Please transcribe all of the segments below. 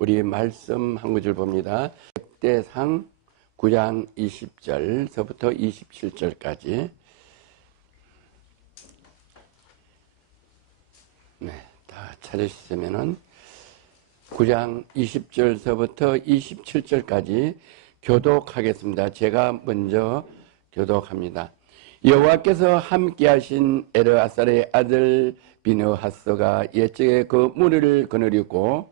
우리 말씀 한 구절 봅니다. 역대상 9장 20절서부터 27절까지. 네, 다 찾으시면은 9장 20절서부터 27절까지 교독하겠습니다. 제가 먼저 교독합니다. 여호와께서 함께하신 에르아살의 아들 비느하스가 옛적에 그 무리를 거느리고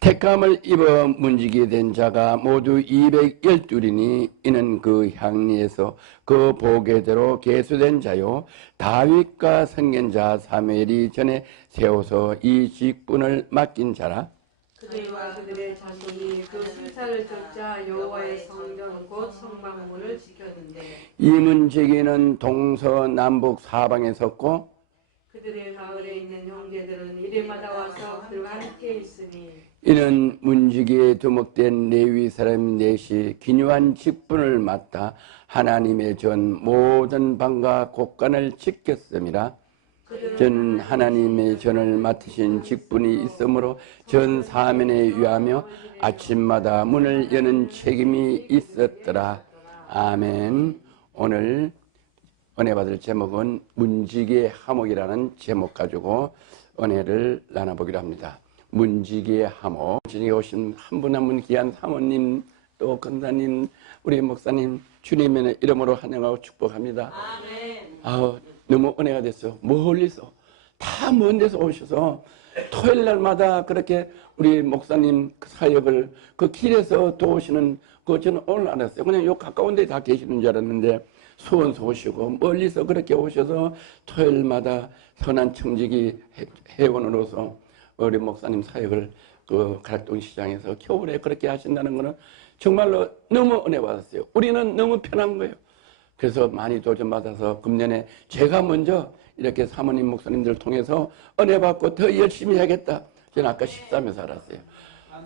택함을 입어 문지기 된 자가 모두 212이니 이는 그 향리에서 그 보게대로 계수된 자요 다윗과 선견자 사무엘이 전에 세워서 이 직분을 맡긴 자라. 그들과 그들의 자손이 그 순사를 쫓아 여호와의 성전 곧 성막문을 지켰는데 이 문지기는 동서남북 사방에 섰고 그들의 마을에 있는 형제들은 이래마다 와서 그들과 함께 있으니 이는 문지기에 두목된 레위 사람 넷이 기묘한 직분을 맡아 하나님의 전 모든 방과 곳간을 지켰음이라. 전 하나님의 전을 맡으신 직분이 있으므로 전 사면에 위하며 아침마다 문을 여는 책임이 있었더라. 아멘. 오늘 은혜 받을 제목은 문지기의 하목이라는 제목 가지고 은혜를 나눠보기로 합니다. 문지기의 하목. 진에 오신 한 분 한 분 귀한 사모님 또 권사님 우리 목사님 주님의 이름으로 환영하고 축복합니다. 아멘. 너무 은혜가 됐어요. 멀리서 다 먼 데서 오셔서 토요일 날마다 그렇게 우리 목사님 그 사역을 그 길에서 도우시는 그 저는 오늘 알았어요. 그냥 요 가까운 데 다 계시는 줄 알았는데 수원서 오시고 멀리서 그렇게 오셔서 토요일마다 선한 청지기 회원으로서 우리 목사님 사역을 그 가락동시장에서 겨울에 그렇게 하신다는 거는 정말로 너무 은혜 받았어요. 우리는 너무 편한 거예요. 그래서 많이 도전받아서 금년에 제가 먼저 이렇게 사모님 목사님들 통해서 은혜 받고 더 열심히 해야겠다. 저는 아까 13에서 알았어요.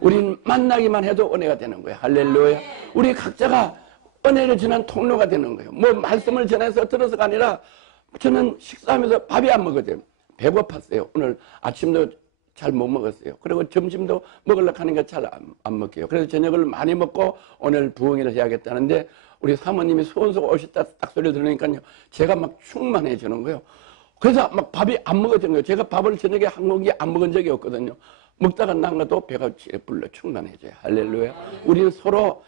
우린 만나기만 해도 은혜가 되는 거예요. 할렐루야. 우리 각자가 은혜를 전한 통로가 되는 거예요. 뭐 말씀을 전해서 들어서가 아니라 저는 식사하면서 밥이 안 먹어져요. 배고팠어요. 오늘 아침도 잘 못 먹었어요. 그리고 점심도 먹으려고 하니까 잘 안 먹게요. 그래서 저녁을 많이 먹고 오늘 부흥회를 해야겠다는데 우리 사모님이 수원서 오셨다 딱 소리 들으니까요. 제가 막 충만해지는 거예요. 그래서 막 밥이 안 먹어지는 거예요. 제가 밥을 저녁에 한 공기 안 먹은 적이 없거든요. 먹다가 난가도 배가 불러 충만해져요. 할렐루야. 우리는 서로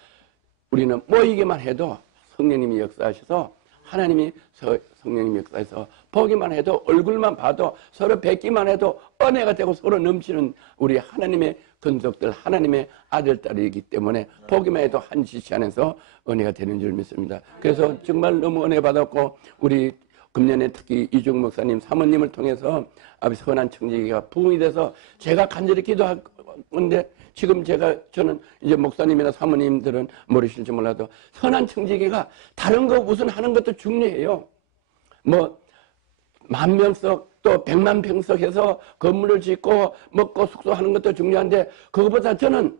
우리는 모이기만 해도 성령님이 역사하셔서 하나님이 성령님이 역사해서 보기만 해도 얼굴만 봐도 서로 뵙기만 해도 은혜가 되고 서로 넘치는 우리 하나님의 근속들 하나님의 아들 딸이기 때문에 보기만 해도 한 지체 안에서 은혜가 되는 줄 믿습니다. 그래서 정말 너무 은혜 받았고 우리 금년에 특히 이중 목사님 사모님을 통해서 아버지 선한 청지기가 부흥이 돼서 제가 간절히 기도하는데 지금 저는 이제 목사님이나 사모님들은 모르실지 몰라도 선한 청지기가 다른 거 무슨 하는 것도 중요해요. 뭐 10,000명석 또 1,000,000평석 해서 건물을 짓고 먹고 숙소하는 것도 중요한데 그것보다 저는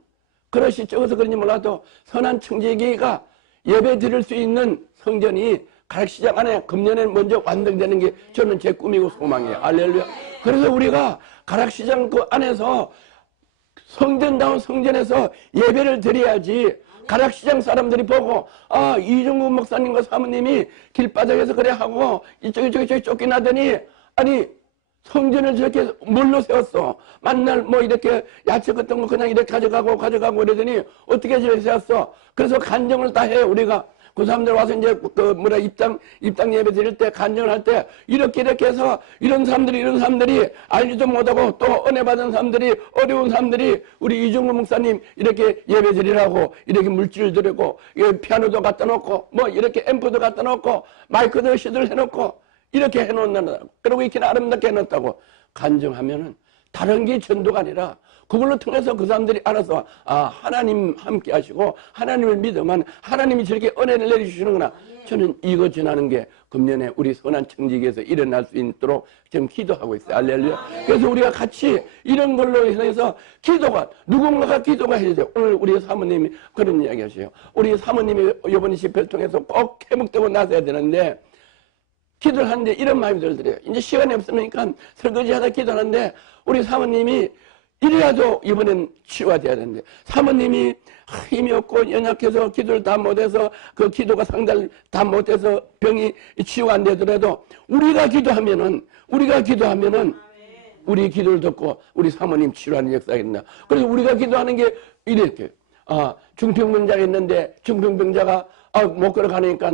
그릇이 적어서 그런지 몰라도 선한 청지기가 예배 드릴 수 있는 성전이 가락시장 안에 금년에 먼저 완성되는 게 저는 제 꿈이고 소망이에요. 할렐루야. 그래서 우리가 가락시장 그 안에서 성전다운 성전에서 예배를 드려야지 가락시장 사람들이 보고 아 이종국 목사님과 사모님이 길바닥에서 그래 하고 이쪽에 쫓겨나더니 아니 성전을 저렇게 뭘로 세웠어. 만날 뭐 이렇게 야채 같은 거 그냥 이렇게 가져가고 이러더니 어떻게 저렇게 세웠어. 그래서 간정을 다 해 우리가. 그 사람들 와서 이제 입당 예배 드릴 때 간증을 할 때 이렇게 해서 이런 사람들이 알지도 못하고 또 은혜 받은 사람들이 어려운 사람들이 우리 이종구 목사님 이렇게 예배 드리라고 이렇게 물질을 드리고 피아노도 갖다 놓고 뭐 이렇게 앰프도 갖다 놓고 마이크도 시들 해놓고 이렇게 해놓는다고 그리고 이렇게 아름답게 해놓았다고 간증하면은 다른 게 전도가 아니라 그걸로 통해서 그 사람들이 알아서 아 하나님 함께 하시고 하나님을 믿으면 하나님이 저렇게 은혜를 내려주시는구나. 저는 이거 전하는 게 금년에 우리 선한 청지기에서 일어날 수 있도록 지금 기도하고 있어요. 할렐루야. 그래서 우리가 같이 이런 걸로 해서 누군가가 기도가 해야 돼요. 오늘 우리 사모님이 그런 이야기 하세요. 우리 사모님이 이번 집회를 통해서 꼭 회복되고 나서야 되는데 기도를 하는데 이런 마음이 들더래요. 이제 시간이 없으니까 설거지 하다 기도하는데 우리 사모님이 이래라도 이번엔 치유가 돼야 되는데 사모님이 힘이 없고 연약해서 기도를 다 못해서 그 기도가 상달 다 못해서 병이 치유가 안 되더라도 우리가 기도하면은 우리 기도를 듣고 우리 사모님 치료하는 역사가 있나. 그래서 우리가 기도하는 게 이렇게 중풍병자가 있는데 중풍병자가 못 걸어가니까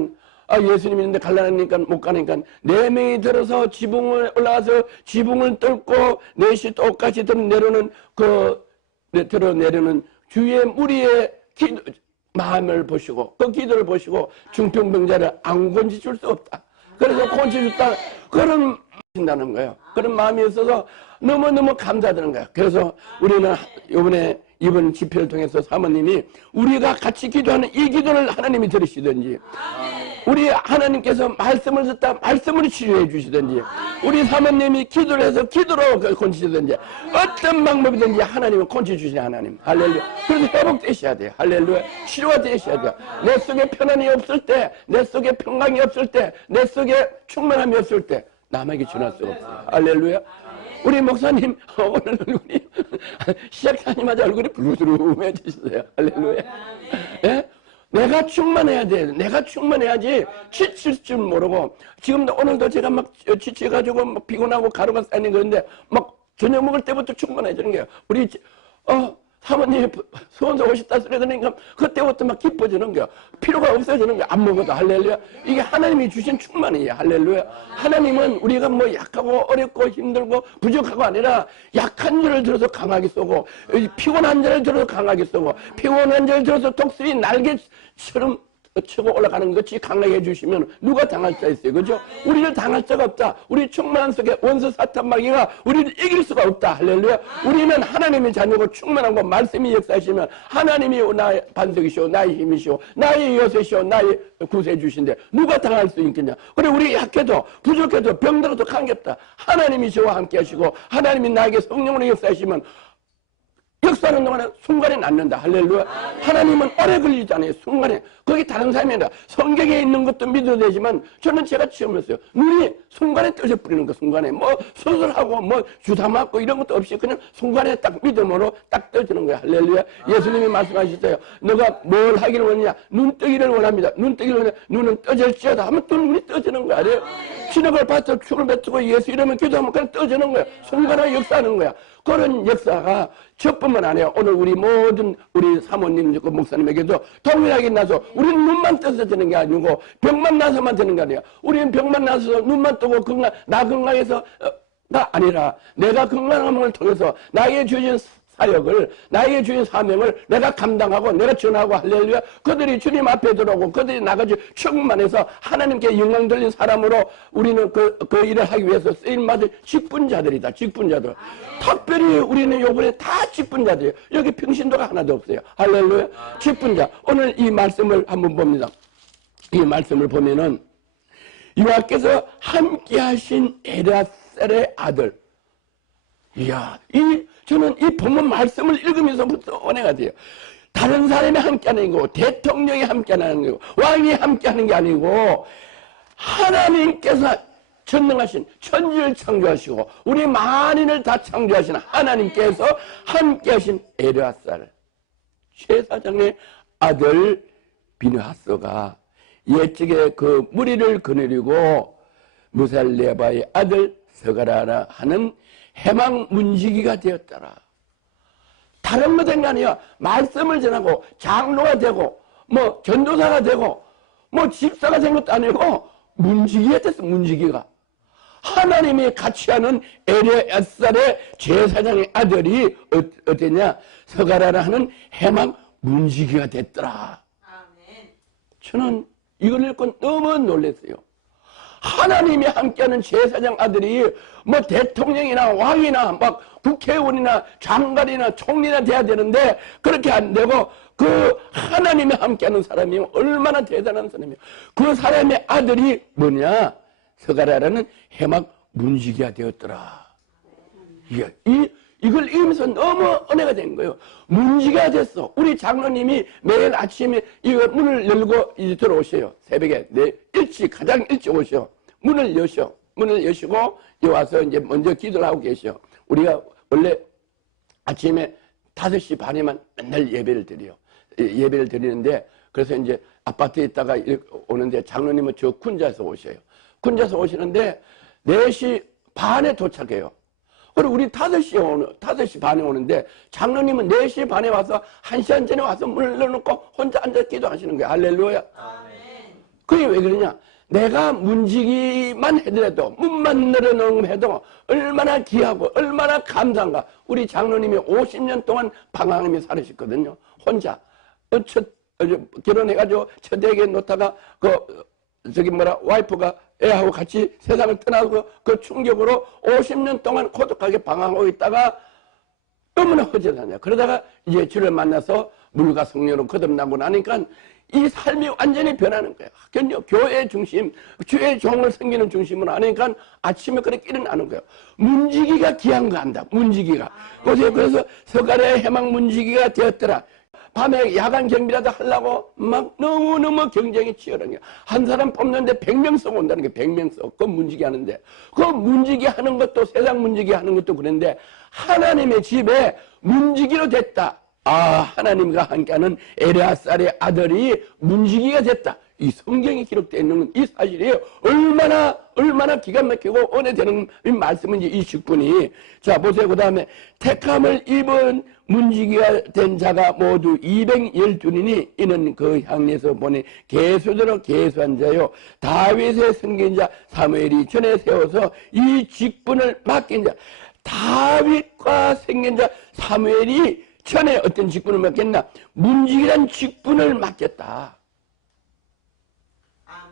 예수님 있는데 갈라니까 못 가니까 4명이 들어서 지붕을 올라가서 지붕을 뚫고 4시 똑같이 내려오는 들어 내려오는 주의 무리의 마음을 보시고 그 기도를 보시고 중풍병자를 안 건지줄 수 없다. 그래서 건지줬다. 그런 마음이 거예요. 그런 마음이 있어서 너무너무 감사드는 거예요. 그래서 우리는 이번 집회를 통해서 사모님이 우리가 같이 기도하는 이 기도를 하나님이 들으시든지 우리 하나님께서 말씀을 듣다 말씀으로 치료해 주시든지 우리 사모님이 기도를 해서 기도로 건지시든지 어떤 방법이든지 하나님은 건지주시는 하나님. 할렐루야. 그래서 회복되셔야 돼요. 할렐루야. 치료가 되셔야 돼요. 내 속에 편안이 없을 때, 내 속에 평강이 없을 때, 내 속에 충만함이 없을 때 남에게 전할 수가 없어요. 할렐루야. 우리 목사님 오늘 얼굴이 시작하자마자 얼굴이 부르르해지셨어요. 할렐루야. 예? 내가 충만해야 돼. 내가 충만해야지 지칠 줄 모르고 지금도 오늘도 제가 막 지쳐가지고 막 피곤하고 가루가 쌓이는 건데 막 저녁 먹을 때부터 충만해지는 거예요. 우리 사모님이 수원서 오셨다 소리 들으니까 그때부터 막 기뻐지는 거야. 필요가 없어지는 거야. 안 먹어도. 할렐루야. 이게 하나님이 주신 충만이에요. 할렐루야. 하나님은 우리가 뭐 약하고 어렵고 힘들고 부족하고 아니라 약한 자를 들어서 강하게 쏘고 피곤한 자를 들어서 강하게 쏘고 피곤한 자를 들어서 독수리 날개처럼 치고 올라가는 것이 강하게 해주시면 누가 당할 자 있어요. 그죠? 우리를 당할 자가 없다. 우리 충만한 속에 원수 사탄 마귀가 우리를 이길 수가 없다. 할렐루야. 우리는 하나님의 자녀고 충만하고 말씀이 역사하시면 하나님이 나의 반석이시오, 나의 힘이시오, 나의 여세시오, 나의 구세주신데 누가 당할 수 있겠냐. 그래 우리 약해도 부족해도 병들어도 관계없다. 하나님이 저와 함께 하시고 하나님이 나에게 성령으로 역사하시면 역사하는 동안에 순간에 낫는다. 할렐루야. 하나님은 오래 걸리지 않아요. 순간에. 거기 다른 사람이 아니라 성경에 있는 것도 믿어도 되지만 저는 제가 체험했어요. 눈이 순간에 떠져버리는 거. 순간에 뭐 수술하고 뭐 주사 맞고 이런 것도 없이 그냥 순간에 딱 믿음으로 딱 떠지는 거야. 할렐루야. 예수님이 말씀하셨어요. 너가 뭘 하기를 원하냐. 눈 뜨기를 원합니다. 눈 뜨기를 원하냐. 눈은 떠질지어다 하면 또 눈이 떠지는 거야. 그래요? 신학을 받쳐 축을 뱉고 예수 이러면 기도하면 그냥 떠지는 거야. 순간에 역사하는 거야. 그런 역사가 저뿐만 아니라 오늘 우리 모든 우리 사모님, 목사님에게도 동일하게 나서 우리는 눈만 떠서 되는 게 아니고 병만 나서만 되는 게 아니야. 우리는 병만 나서 눈만 뜨고 나 건강해서가 아니라 내가 건강함을 통해서 나에게 주신 사역을 나에게 주신 사명을 내가 감당하고 내가 전하고 할렐루야. 그들이 주님 앞에 들어오고 그들이 나가지 충만해서 하나님께 영광 돌린 사람으로 우리는 그 일을 하기 위해서 쓰임받은 직분자들이다. 직분자들. 특별히 우리는 요번에 다 직분자들이에요. 여기 평신도가 하나도 없어요. 할렐루야. 직분자. 오늘 이 말씀을 한번 봅니다. 이 말씀을 보면은 여호와께서 함께 하신 엘야살의 아들. 이야, 저는 이 본문 말씀을 읽으면서부터 은혜가 돼요. 다른 사람이 함께하는 거고 대통령이 함께하는 거고 왕이 함께하는 게 아니고 하나님께서 전능하신 천지를 창조하시고 우리 만인을 다 창조하신 하나님께서 함께하신 엘야살 제사장의 아들 비느하스가 옛적에 그 무리를 거느리고 무살레바의 아들 스가랴라 하는 해망 문지기가 되었더라. 다른 거 된 게 아니야. 말씀을 전하고 장로가 되고 뭐 전도사가 되고 뭐 집사가 된 것도 아니고 문지기가 됐어. 문지기가. 하나님이 같이 하는 엘야살의 제사장의 아들이 어땠냐. 스가랴라 하는 해망 문지기가 됐더라. 저는 이걸 읽고 너무 놀랐어요. 하나님이 함께하는 제사장 아들이 뭐 대통령이나 왕이나 막 국회의원이나 장관이나 총리나 돼야 되는데 그렇게 안 되고 그 하나님이 함께하는 사람이 얼마나 대단한 사람이에요. 그 사람의 아들이 뭐냐? 스가랴라는 해막 문지기가 되었더라. 이걸 읽으면서 너무 은혜가 된 거예요. 문지기가 됐어. 우리 장로님이 매일 아침에 이거 문을 열고 들어오셔요. 새벽에 가장 일찍 오셔요. 문을 여시고 여기 와서 이제 먼저 기도를 하고 계셔. 우리가 원래 아침에 5시 반에만 맨날 예배를 드려요. 예배를 드리는데, 그래서 이제 아파트에 있다가 오는데 장로님은 저 군자에서 오셔요. 군자에서 오시는데 4시 반에 도착해요. 그리고 우리 5시 반에 오는데 장로님은 4시 반에 와서 1시간 전에 와서 문을 열어놓고 혼자 앉아 기도하시는 거예요. 할렐루야. 그게 왜 그러냐? 내가 문지기만 해더라도, 문만 열어놓으면 해도 얼마나 귀하고 얼마나 감사한가. 우리 장로님이 50년 동안 방황하며 살으셨거든요. 혼자. 결혼해가지고 첫 애기 놓다가 와이프가 애하고 같이 세상을 떠나고 그 충격으로 50년 동안 고독하게 방황하고 있다가 너무나 허전하냐. 그러다가 이제 주를 만나서 물과 성령으로 거듭나고 나니까 이 삶이 완전히 변하는 거예요. 교회의 중심, 주의 종을 섬기는 중심으로 하니까 아침에 그렇게 일어나는 거예요. 문지기가 귀한 거 한다. 문지기가. 그래서 서갈의 해망 문지기가 되었더라. 밤에 야간 경비라도 하려고 막 너무너무 경쟁이 치열한 게, 한 사람 뽑는데 100명 써 온다는 게, 100명 써. 그건 문지기 하는데, 그 문지기 하는 것도, 세상 문지기 하는 것도 그런데 하나님의 집에 문지기로 됐다. 아, 하나님과 함께하는 엘르아살의 아들이 문지기가 됐다. 이 성경에 기록되어 있는 이 사실이 얼마나 기가 막히고 은혜되는 말씀인지, 이 직분이. 자, 보세요. 그 다음에 택함을 입은 문지기가 된 자가 모두 212이니 이는 그 향리에서 보낸 계수대로 계수한 자요, 다윗의 선견자 사무엘이 전에 세워서 이 직분을 맡긴 자. 다윗과 선견자 사무엘이 전에 어떤 직분을 맡겼나? 문지기란 직분을 맡겼다.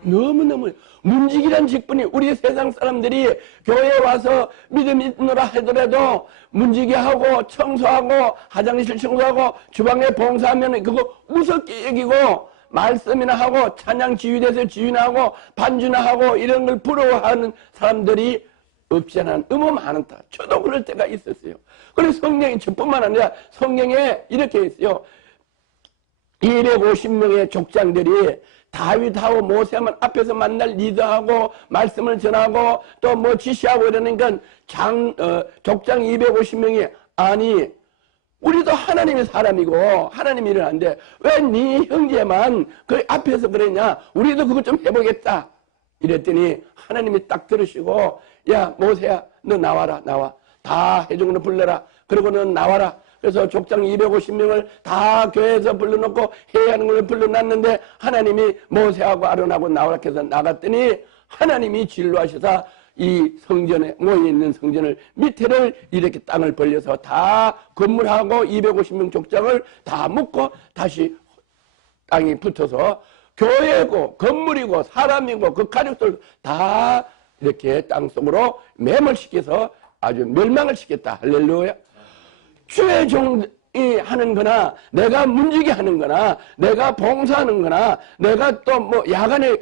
너무너무 문지기란 직분이, 우리 세상 사람들이 교회에 와서 믿음이 있노라 하더라도 문지기하고 청소하고 화장실 청소하고 주방에 봉사하면 그거 무섭게 여기고, 말씀이나 하고 찬양 지휘돼서 지휘나 하고 반주나 하고 이런 걸 부러워하는 사람들이 없지 않아 너무 많다. 저도 그럴 때가 있었어요. 그래서 성경이 저뿐만 아니라 성경에 이렇게 있어요. 250명의 족장들이 다윗하고 모세만 앞에서 만날 리더하고 말씀을 전하고 또 뭐 지시하고 이러니까 족장 250명이, 아니 우리도 하나님의 사람이고 하나님이 일어났는데 왜 네 형제만 그 앞에서 그랬냐? 우리도 그것 좀 해보겠다 이랬더니 하나님이 딱 들으시고, 야 모세야 너 나와라. 다 회중으로 불러라. 그리고 너 나와라. 그래서 족장 250명을 다 교회에서 불러놓고 회의하는 걸 불러놨는데 하나님이 모세하고 아론하고 나오라 해서 나갔더니 하나님이 진로하셔서 이 성전에 모여있는 성전을 밑에를 이렇게 땅을 벌려서 다 건물하고 250명 족장을 다 묶고 다시 땅이 붙어서 교회고 건물이고 사람이고 그 가족들 다 이렇게 땅속으로 매몰시켜서 아주 멸망을 시켰다. 할렐루야. 주의 종이 하는 거나 내가 문지기 하는 거나 내가 봉사하는 거나 내가 또 뭐 야간에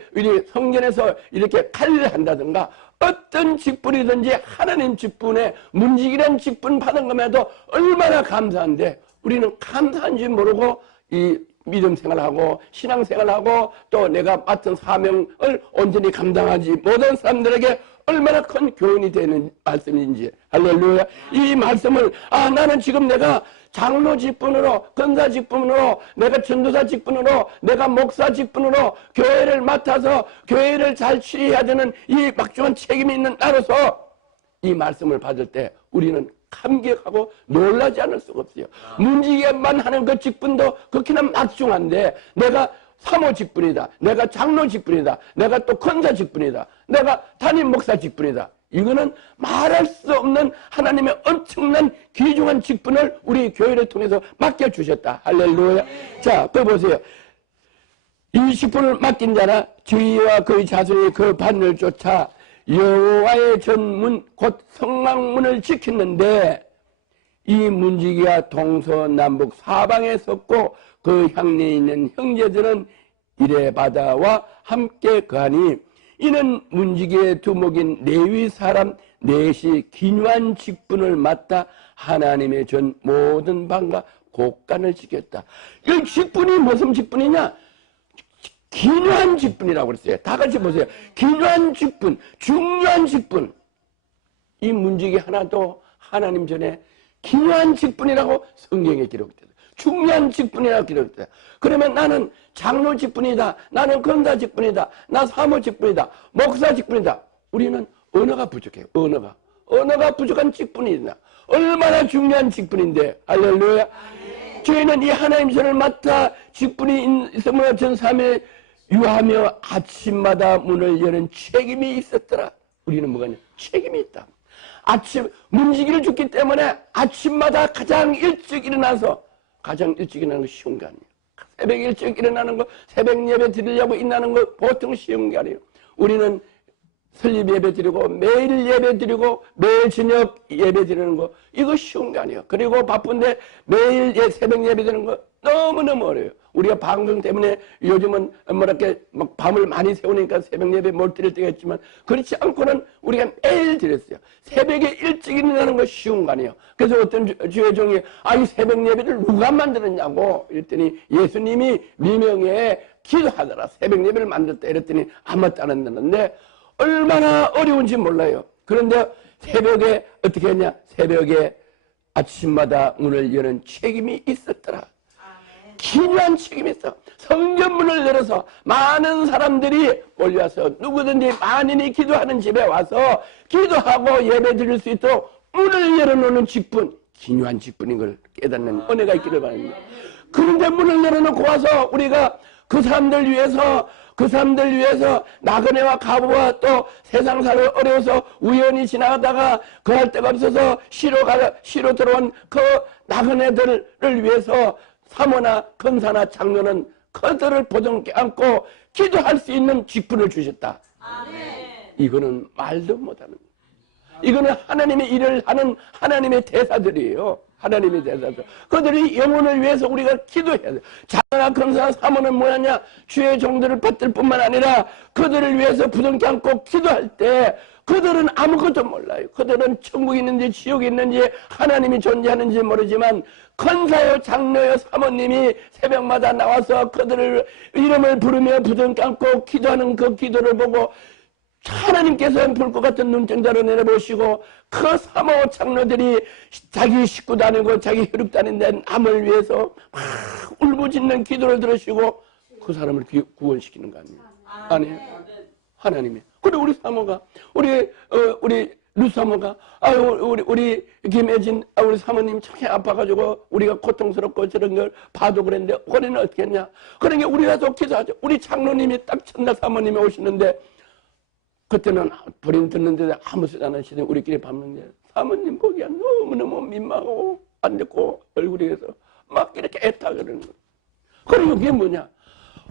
성전에서 이렇게 칼을 한다든가 어떤 직분이든지 하나님 직분에 문지기란 직분 받은 것에도 얼마나 감사한데, 우리는 감사한지 모르고 이 믿음 생활하고 신앙생활하고 또 내가 맡은 사명을 온전히 감당하지 못한 사람들에게 얼마나 큰 교훈이 되는 말씀인지. 할렐루야. 이 말씀을 나는 지금 내가 장로 직분으로, 권사 직분으로, 내가 전도사 직분으로, 내가 목사 직분으로 교회를 맡아서 교회를 잘 치료해야 되는 이 막중한 책임이 있는 나로서 이 말씀을 받을 때 우리는 감격하고 놀라지 않을 수가 없어요. 문지기만 하는 그 직분도 그렇게나 막중한데 내가 사모 직분이다, 내가 장로 직분이다, 내가 또 권사 직분이다, 내가 담임 목사 직분이다. 이거는 말할 수 없는 하나님의 엄청난 귀중한 직분을 우리 교회를 통해서 맡겨주셨다. 할렐루야. 자, 그 보세요. 이 직분을 맡긴 자나 주위와 그의 자손이 그 반을 쫓아 여호와의 전문 곧 성막문을 지켰는데, 이 문지기가 동서남북 사방에 섰고 그 향내에 있는 형제들은 이레바다와 함께 거하니, 이는 문지기의 두목인 레위 사람 넷이 기묘한 직분을 맡아 하나님의 전 모든 방과 곳간을 지켰다. 이 직분이 무슨 직분이냐? 기묘한 직분이라고 그랬어요. 다 같이 보세요. 기묘한 직분, 중요한 직분. 이 문지기 하나도 하나님 전에 기묘한 직분이라고 성경에 기록돼요. 중요한 직분이라고 기록돼요. 그러면 나는 장로 직분이다, 나는 권사 직분이다, 나 사모 직분이다, 목사 직분이다. 우리는 언어가 부족해요. 언어가 부족한 직분이다. 얼마나 중요한 직분인데, 할렐루야. 저희는 이 하나님 전을 맡아 직분이 있음으로 전삼에 유하며 아침마다 문을 여는 책임이 있었더라. 우리는 뭐가 있냐? 책임이 있다. 문지기를 줬기 때문에 아침마다 가장 일찍 일어나서, 가장 일찍 일어나는 거 쉬운 게 아니에요. 새벽 일찍 일어나는 거, 새벽 예배 드리려고 일어나는 거 보통 쉬운 게 아니에요. 우리는 설립 예배 드리고 매일 예배 드리고 매일 저녁 예배 드리는 거, 이거 쉬운 게 아니에요. 그리고 바쁜데 매일 새벽 예배 드리는 거 너무너무 어려워요. 우리가 방송 때문에 요즘은 뭐랄까 막 밤을 많이 새우니까 새벽 예배 못 드릴 때가 있지만, 그렇지 않고는 우리가 매일 드렸어요. 새벽에 일찍 일어나는 거 쉬운 거 아니에요. 그래서 어떤 주의 종이 이 새벽 예배를 누가 만들었냐고 이랬더니 예수님이 미명에 기도하더라. 새벽 예배를 만들었다 이랬더니 아무것도 안 한다는데 얼마나 어려운지 몰라요. 그런데 새벽에 어떻게 했냐? 새벽에 아침마다 문을 여는 책임이 있었더라. 기묘한 책임이 있어. 성전문을 열어서 많은 사람들이 몰려와서 누구든지 만인이 기도하는 집에 와서 기도하고 예배 드릴 수 있도록 문을 열어놓는 직분, 기묘한 직분인 걸 깨닫는 은혜가 있기를 바랍니다. 그런데 문을 열어놓고 와서 우리가 그 사람들 위해서 나그네와 가부와 또 세상 살이 어려워서 우연히 지나가다가 거할 데가 없어서 시로 들어온 그 나그네들을 위해서 사모나 권사나 장로는 그들을 보존케 안고 기도할 수 있는 직분을 주셨다. 이거는 말도 못하는 거예요. 이거는 하나님의 일을 하는 하나님의 대사들이에요. 하나님의 대사들. 그들이 영혼을 위해서 우리가 기도해야 돼요. 장로나 권사 사모는 뭐냐냐? 주의 종들을 받들 뿐만 아니라 그들을 위해서 부둥켜 안고 기도할 때 그들은 아무것도 몰라요. 그들은 천국이 있는지 지옥이 있는지 하나님이 존재하는지 모르지만 권사요 장로요 사모님이 새벽마다 나와서 그들을 이름을 부르며 부둥켜 안고 기도하는 그 기도를 보고 하나님께서 불꽃 같은 눈동자로 내려보시고 그 사모 장로들이 자기 식구 다니고 자기 혈육 다니는 남을 위해서 막 울부짖는 기도를 들으시고 그 사람을 구원시키는 거 아니에요? 아니에요. 하나님이. 그래 우리 사모가 우리 루사모가 우리 김혜진 우리 사모님 참 아파가지고 우리가 고통스럽고 저런 걸 봐도 그랬는데 우리는 어떻게 했냐? 그러니까 우리라도 기도하죠. 우리 장로님이 딱 첫날 사모님이 오시는데 그때는 버림 듣는데 아무 소리 안 하시더니 우리끼리 밥 먹는데 사모님 보기가 너무너무 민망하고 안 됐고 얼굴에서 막 이렇게 애타그러는 거예요. 그리고 그게 뭐냐?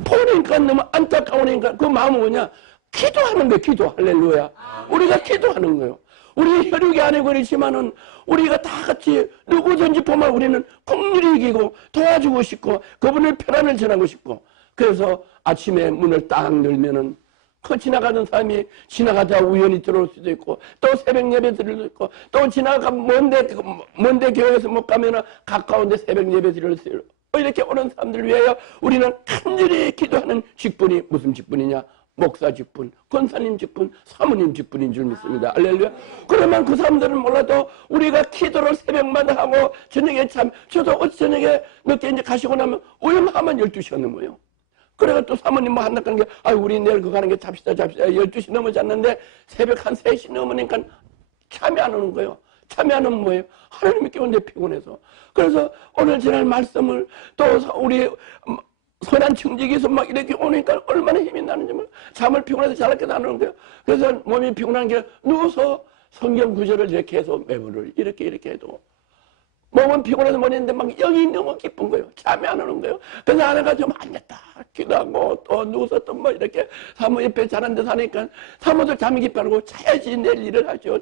보니까 너무 안타까우니까 그 마음은 뭐냐? 기도하는 거예요. 기도. 할렐루야. 우리가 기도하는 거예요. 우리 혈육이 아니고 그렇지만은 우리가 다 같이 누구든지 보면 우리는 긍휼히 이기고 도와주고 싶고 그분의 평안을 전하고 싶고 그래서 아침에 문을 딱 열면은 그 지나가는 사람이 지나가다 우연히 들어올 수도 있고 또 새벽 예배 드릴 수도 있고 또 지나가 먼데 교회에서 못 가면은 가까운데 새벽 예배 드릴 수 있고 이렇게 오는 사람들을 위하여 우리는 간절히 기도하는 직분이 무슨 직분이냐? 목사 직분, 권사님 직분, 사모님 직분인 줄 믿습니다. 할렐루야. 그러면 그 사람들은 몰라도 우리가 기도를 새벽마다 하고 저녁에 저도 어제 저녁에 늦게 이제 가시고 나면 오염하면 12시가 넘어요. 그래가 또 사모님 뭐 한다는 게 우리 내일 그거 가는 게 잡시다 12시 넘어졌는데 새벽 한 3시 넘으니까 잠이 안 오는 거예요. 잠이 안 오면 뭐예요? 하나님이 깨운데 피곤해서. 그래서 오늘 지난 말씀을 또 우리 선한 청지기에서 막 이렇게 오니까 얼마나 힘이 나는지 몰라. 잠을 피곤해서 잘게 안 오는 거예요. 그래서 몸이 피곤한 게 누워서 성경 구절을 이렇게 해서 메모를 이렇게 해도 몸은 피곤해서 못 했는데 막 영이 너무 기쁜 거예요. 잠이 안 오는 거예요. 그래서 아내가 좀 안 됐다 기도하고 또 누워서 또 뭐 이렇게 사모 옆에 자는 데 사니까 사모도 잠이 깊어하고 자야지 내일 일을 하죠.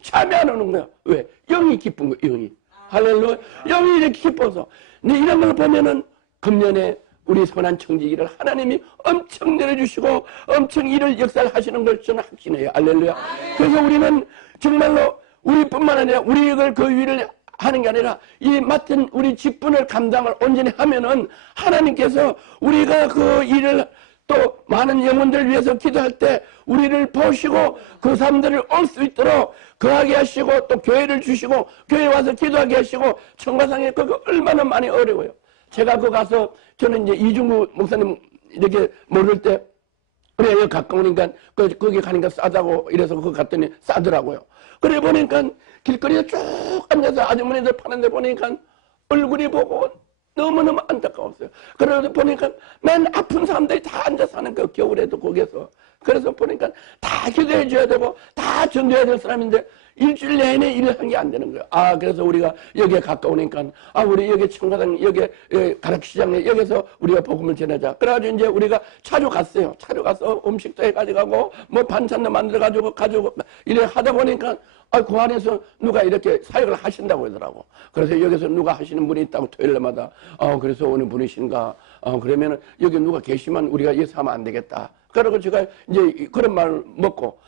잠이 안 오는 거예요. 왜? 영이 기쁜 거예요. 영이. 할렐루야. 영이 이렇게 기뻐서. 근데 이런 걸 보면은 금년에 우리 선한 청지기를 하나님이 엄청 내려주시고 엄청 일을 역사를 하시는 걸 저는 확신해요. 할렐루야. 그래서 우리는 정말로 우리뿐만 아니라 우리 그 위를 하는 게 아니라 이 맡은 우리 직분을 감당을 온전히 하면은 하나님께서 우리가 그 일을 또 많은 영혼들을 위해서 기도할 때 우리를 보시고 그 사람들을 올 수 있도록 거하게 하시고 또 교회를 주시고 교회에 와서 기도하게 하시고 청과상에 그거 얼마나 많이 어려워요. 제가 그 가서 저는 이제 이중구 목사님 이렇게 모를 때 그래 여기 가까우니까 거기 가니까 싸다고 이래서 거기 갔더니 싸더라고요. 그래 보니까 길거리에 쭉 앉아서 아주머니들 파는데 보니까 얼굴이 보고 너무너무 안타까웠어요. 그래서 보니까 맨 아픈 사람들이 다 앉아서 사는 거 겨울에도 거기에서. 그래서 보니까 다 기도해 줘야 되고 다 전도해야 될 사람인데 일주일 내내 일을 한 게 안 되는 거예요. 아 그래서 우리가 여기에 가까우니까 아 우리 여기 청가당 여기 가락시장에 여기서 우리가 복음을 전하자. 그래가지고 이제 우리가 차로 갔어요. 차로 가서 음식도 해가지고 뭐 반찬도 만들어가지고 가지고 이래 하다 보니까 아, 그 안에서 누가 이렇게 사역을 하신다고 하더라고. 그래서 여기서 누가 하시는 분이 있다고 토요일마다 그래서 어느 분이신가 그러면은 여기 누가 계시면 우리가 예수하면 안 되겠다. 그러고 제가 이제 그런 말을 먹고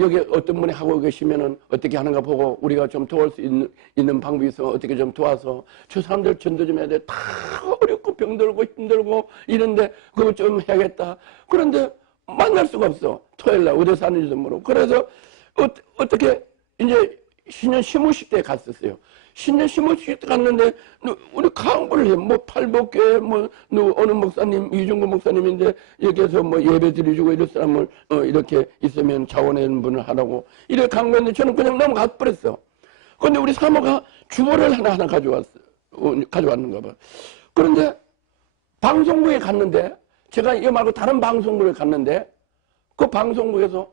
여기 어떤 분이 하고 계시면은 어떻게 하는가 보고 우리가 좀 도울 수 있는 방법이 있어 어떻게 좀 도와서 저 사람들 전도 좀 해야 돼. 다 어렵고 병들고 힘들고 이런데 그거 좀 해야겠다. 그런데 만날 수가 없어. 토요일날 어디 사는지도 모르고. 그래서 어떻게 이제 신년 시무식 때 갔었어요. 신년 시무식 때 갔는데 우리 강구를 해. 뭐 팔복교회 뭐 어느 목사님 이중구 목사님인데 여기에서 뭐 예배 드려주고 이런 사람을 이렇게 있으면 자원해 분을 하라고 이렇게 간 건데 저는 그냥 넘어가 버렸어. 그런데 우리 사모가 주보를 하나 가져왔는가 봐. 그런데 방송국에 갔는데 제가 이거 말고 다른 방송국에 갔는데 그 방송국에서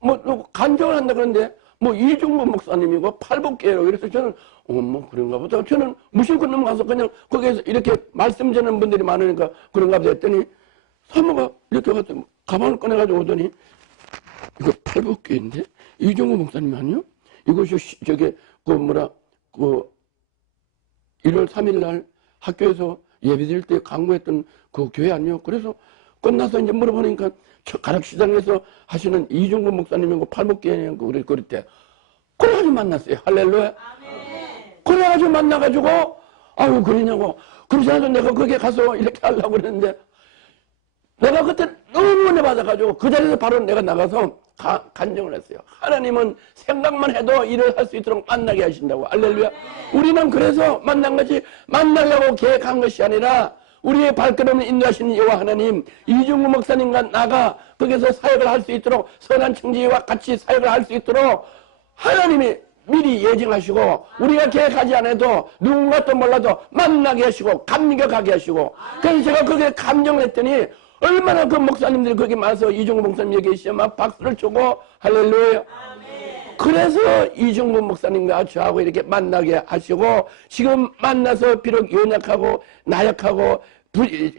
뭐 간증을 한다 그러는데 뭐 이중구 목사님이고 팔복교회로 그래서 저는 뭐 그런가 보다. 저는 무심코 넘어가서 그냥 거기에서 이렇게 말씀 전하는 분들이 많으니까 그런가 보다 했더니 사모가 이렇게 가서 가방을 꺼내가지고 오더니 이거 팔복교회인데 이중구 목사님 아니요? 이것이 저게 그 1월 3일 날 학교에서 예배드릴 때 강구했던 그 교회 아니요? 그래서 끝나서 이제 물어보니까 가락시장에서 하시는 이중구 목사님이고 팔복교회냐고 그랬대. 그래가지고 만났어요. 할렐루야. 그래가지고 만나가지고 아유 그러냐고. 그러자마자 내가 거기에 가서 이렇게 하려고 그랬는데 내가 그때 너무 은혜 받아가지고 그 자리에서 바로 내가 나가서 간증을 했어요. 하나님은 생각만 해도 일을 할 수 있도록 만나게 하신다고. 할렐루야. 우리는 그래서 만난 것이 만나려고 계획한 것이 아니라 우리의 발걸음을 인도하시는 여호와 하나님, 이중구 목사님과 나가 거기서 사역을 할 수 있도록 선한 청지와 같이 사역을 할 수 있도록 하나님이 미리 예정하시고 우리가 계획하지 않아도 누군가 또 몰라도 만나게 하시고 감격하게 하시고 그래서 제가 거기에 감정을 했더니 얼마나 그 목사님들이 거기 와서 이중구 목사님 여기 계시면 막 박수를 치고 할렐루야. 그래서 이중구 목사님과 저하고 이렇게 만나게 하시고 지금 만나서 비록 연약하고 나약하고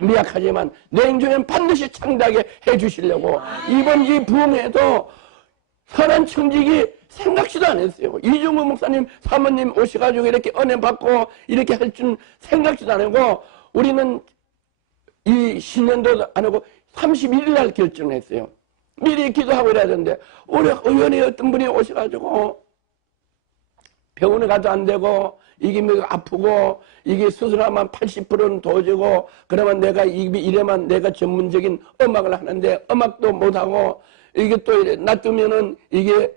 미약하지만 냉정엔 반드시 창대하게 해주시려고 이번 이 부흥회도 선한 청직이 생각지도 않았어요. 이중구 목사님 사모님 오셔가지고 이렇게 은혜 받고 이렇게 할 줄 생각지도 않고 우리는 이 신년도 안 하고 31일 날 결정을 했어요. 미리 기도하고 이래야 되는데 우리 의원이 어떤 분이 오셔가지고 병원에 가도 안 되고 이게 뭐 아프고 이게 수술하면 80%는 도지고 그러면 내가 입이 이래만 내가 전문적인 음악을 하는데 음악도 못하고 이게 또 이래 놔두면은 이게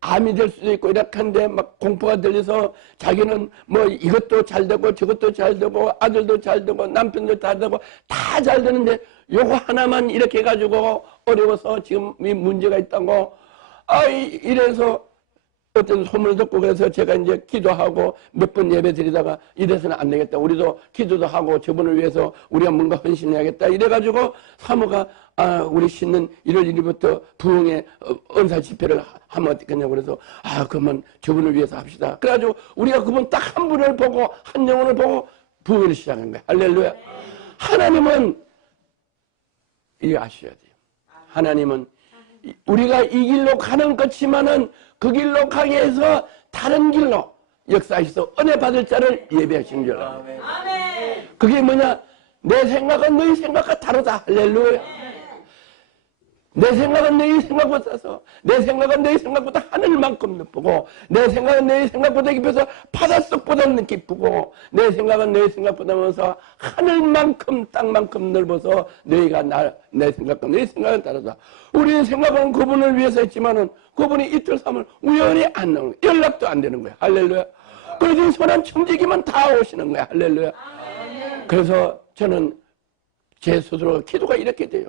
암이 될 수도 있고 이렇게 한데 막 공포가 들려서 자기는 뭐 이것도 잘 되고 저것도 잘 되고 아들도 잘 되고 남편도 잘 되고 다 잘 되는데 요거 하나만 이렇게 해가지고 어려워서 지금 이 문제가 있다고 이래서 어떤 소문을 듣고 그래서 제가 이제 기도하고 몇 번 예배 드리다가 이래서는 안 되겠다. 우리도 기도도 하고 저분을 위해서 우리가 뭔가 헌신해야겠다. 이래가지고 사모가 우리 신는 1월 1일부터 부흥의 은사 집회를 하면 어떻겠냐고 그래서 그러면 저분을 위해서 합시다. 그래가지고 우리가 그분 딱 한 분을 보고 한 영혼을 보고 부흥을 시작한 거야. 할렐루야. 하나님은 이거 아셔야 돼요. 하나님은 우리가 이 길로 가는 것이지만은 그 길로 가게 해서 다른 길로 역사하셔서 은혜 받을 자를 예배하시는 줄 알아요. 그게 뭐냐? 내 생각은 너희 생각과 다르다. 할렐루야. 내 생각은 너희 생각보다 내 생각은 너희 생각보다 하늘만큼 높고 내 생각은 너희 생각보다 깊어서 바닷속보다 깊고 내 생각은 너희 생각보다 멀어서 하늘만큼 땅만큼 넓어서 너희가 내 생각과 너희 생각은 다르다. 우리의 생각은 그분을 위해서 했지만은 그분이 이틀 삼일 우연히 안 나오는 거야. 연락도 안 되는 거야. 할렐루야. 그래도 선한 청지기만 다 오시는 거야. 할렐루야. 그래서 저는 제 스스로 기도가 이렇게 돼요.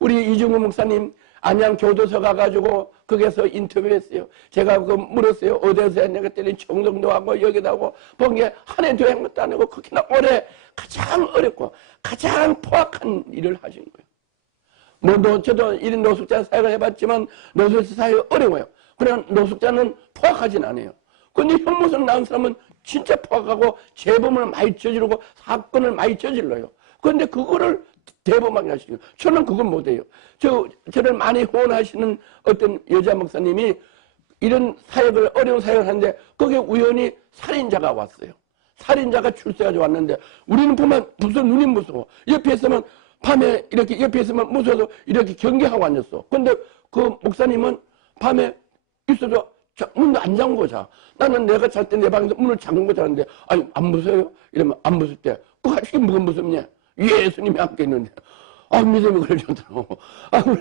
우리 이중우 목사님 안양 교도소 가가지고 거기서 인터뷰했어요. 제가 그거 물었어요. 어디서 했냐 그랬더니 청정도 하고 여기도 하고 본게 한 해도 한 것도 아니고 그렇게나 오래 가장 어렵고 가장 포악한 일을 하신 거예요. 저도 이런 노숙자 사역을 해봤지만 노숙자 사역이 어려워요. 그냥 노숙자는 포악하진 않아요. 근데 형무소를 나온 사람은 진짜 포악하고 재범을 많이 저지르고 사건을 많이 저질러요. 그런데 그거를 대범하게 하시는 거예요. 저는 그걸 못해요. 저를 많이 후원하시는 어떤 여자 목사님이 이런 사역을, 어려운 사역을 하는데 거기에 우연히 살인자가 왔어요. 살인자가 출세해서 왔는데 우리는 보면 무슨 눈이 무서워. 옆에 있으면 밤에 이렇게 옆에 있으면 무서워서 이렇게 경계하고 앉았어. 근데 그 목사님은 밤에 있어도 문도 안 잠그고 자. 나는 내가 잘 때 내 방에서 문을 잠그고 자는데 아니 안 무서워요? 이러면 안 무섭 때. 그거 아직이 뭐가 무섭냐? 예수님이 함께 있는데. 믿음이 그러셨더라고.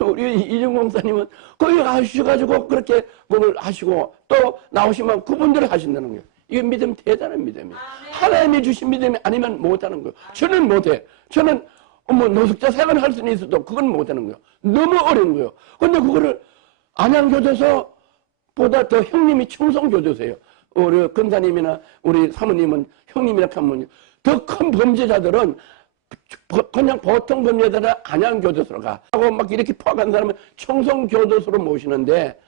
우리 이중우 목사님은 거기 가셔가지고 그렇게 그걸 하시고 또 나오시면 그분들을 하신다는 거예요. 이게 믿음 대단한 믿음이에요. 하나님이 주신 믿음이 아니면 못하는 거예요. 저는 못해. 저는 노숙자 생활을 할 수는 있어도 그건 못하는 거예요. 너무 어려운 거예요. 근데 그거를 안양교도소보다 더 형님이 청송교도소예요. 우리 권사님이나 우리 사모님은 형님이라 하면 더 큰 범죄자들은 그냥 보통 범죄자들은 안양교도소로 가. 하고 막 이렇게 포악한 사람은 청송교도소로 모시는데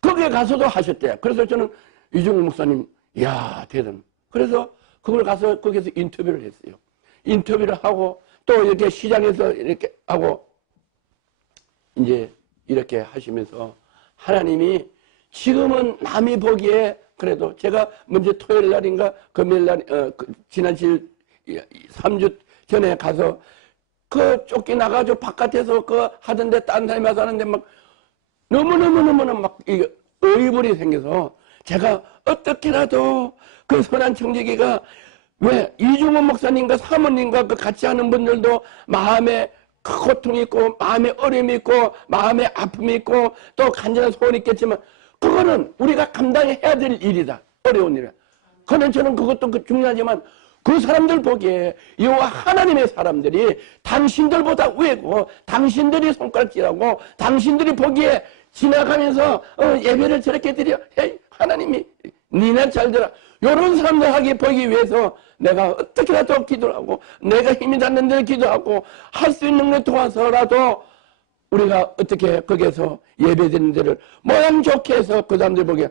거기에 가서도 하셨대. 그래서 저는 이중우 목사님, 이야, 대단. 그래서 그걸 가서 거기서 인터뷰를 했어요. 인터뷰를 하고 또 이렇게 시장에서 이렇게 하고 이제 이렇게 하시면서 하나님이 지금은 남이 보기에 그래도 제가 먼저 토요일 날인가 금요일 날 지난 3주 전에 가서 그 쫓겨나가지고 바깥에서 그 하던데 딴 사람이 와서 하는데 막 너무너무너무나 막 의불이 생겨서 제가 어떻게라도 그 선한 청지기가 왜 이중원 목사님과 사모님과 그 같이 하는 분들도 마음에 고통이 있고 마음에 어려움이 있고 마음에 아픔이 있고 또 간절한 소원이 있겠지만 그거는 우리가 감당해야 될 일이다. 어려운 일이다. 그는 저는 그것도 중요하지만 그 사람들 보기에 여호와 하나님의 사람들이 당신들보다 위고 당신들이 손가락질하고 당신들이 보기에 지나가면서 예배를 저렇게 드려 헤이 하나님이 니나 잘 들어 이런 사람들에게 보기 위해서 내가 어떻게라도 기도를 하고 내가 힘이 닿는 대로 기도하고 할 수 있는 걸 도와서라도 우리가 어떻게 거기에서 예배드리는 데를 모양 좋게 해서 그 사람들 보기에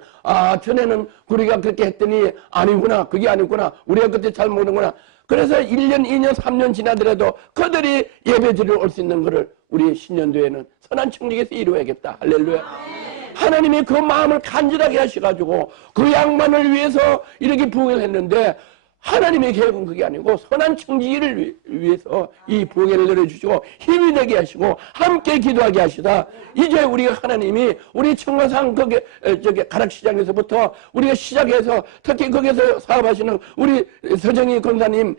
전에는 우리가 그렇게 했더니 아니구나 그게 아니구나 우리가 그때 잘 모르는구나 그래서 1년 2년 3년 지나더라도 그들이 예배드리러 올 수 있는 것을 우리 신년도에는 선한 청지기에서 이루어야겠다. 할렐루야. 하나님이 그 마음을 간절하게 하셔가지고 그 양반을 위해서 이렇게 부흥을 했는데 하나님의 계획은 그게 아니고 선한 청지기를 위해서 이 부흥을 내려주시고 힘이 되게 하시고 함께 기도하게 하시다. 이제 우리가 하나님이 우리 청과산 가락시장에서부터 우리가 시작해서 특히 거기서 사업하시는 우리 서정희 권사님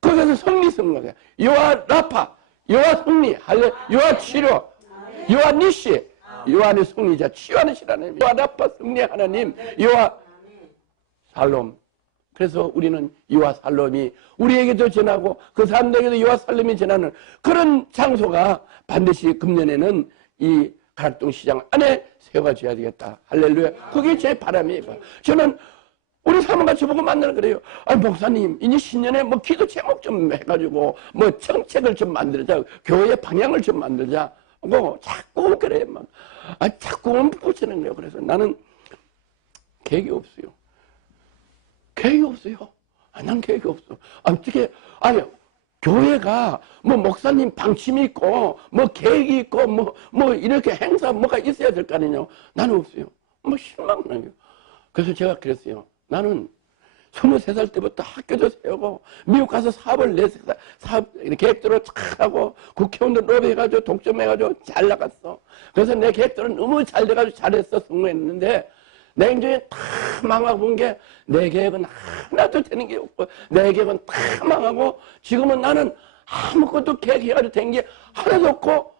거기서 승리 승리하게 여호와 라파 여호와 승리 여호와 치료 여호와 니시 여호와는 승리자 치유하는 하나님 여호와 라파 승리 하나님 여호와 살롬 그래서 우리는 여호와 살롬이 우리에게도 전하고 그 사람들에게도 여호와 살롬이 전하는 그런 장소가 반드시 금년에는 이 가락동 시장 안에 세워져야 되겠다. 할렐루야. 그게 제 바람이에요. 저는 우리 사모같이 보고 만나는 그래요. 목사님 이제 신년에 뭐 기도 제목 좀 해가지고 뭐 정책을 좀 만들자 교회 방향을 좀 만들자 뭐 자꾸 그래 막 자꾸 붙이는 거예요. 그래서 나는 계획이 없어요. 계획이 없어요. 난 계획이 없어. 어떻게, 교회가, 목사님 방침이 있고, 계획이 있고, 이렇게 행사, 뭐가 있어야 될 거 아니냐. 나는 없어요. 실망나요. 그래서 제가 그랬어요. 나는 23살 때부터 학교도 세우고 미국 가서 사업을 사업 계획대로 잘 하고 국회의원도 로비해가지고 독점해가지고 잘 나갔어. 그래서 내 계획대로 너무 잘 돼가지고 잘했어. 성공했는데 내 인생에 다 망하고 본 게 내 계획은 하나도 되는 게 없고 내 계획은 다 망하고 지금은 나는 아무것도 계획해가지고 된 게 하나도 없고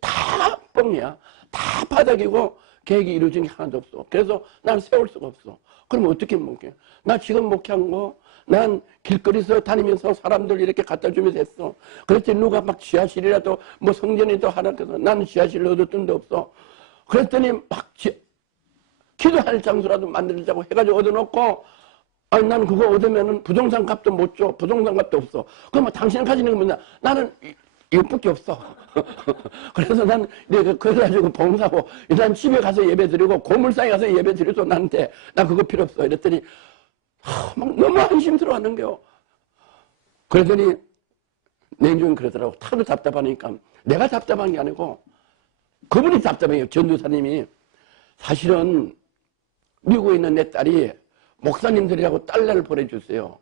다 뻥이야. 다 바닥이고 계획이 이루어진 게 하나도 없어. 그래서 난 세울 수가 없어. 그럼 어떻게 목회? 나 지금 목회한 거, 난 길거리에서 다니면서 사람들 이렇게 갖다 주면서 했어. 그랬더니 누가 막 지하실이라도 뭐 성전이도 하라 그래서 나는 지하실로 얻었던 데 없어. 그랬더니 막 기도할 장소라도 만들자고 해가지고 얻어놓고, 아니, 나는 그거 얻으면은 부동산 값도 못 줘. 부동산 값도 없어. 그러면 당신은 가지는 건 뭐냐? 나는 이것밖에 없어. 그래서 난 내가 그래가지고 봉사하고 일단 집에 가서 예배 드리고 고물상에 가서 예배 드려도 나한테 나 그거 필요 없어. 이랬더니 막 너무 한심스러워 하는 거요. 그러더니 냉정히 그러더라고. 타도 답답하니까 내가 답답한 게 아니고 그분이 답답해요. 전도사님이. 사실은 미국에 있는 내 딸이 목사님들이라고 달러를 보내줬어요.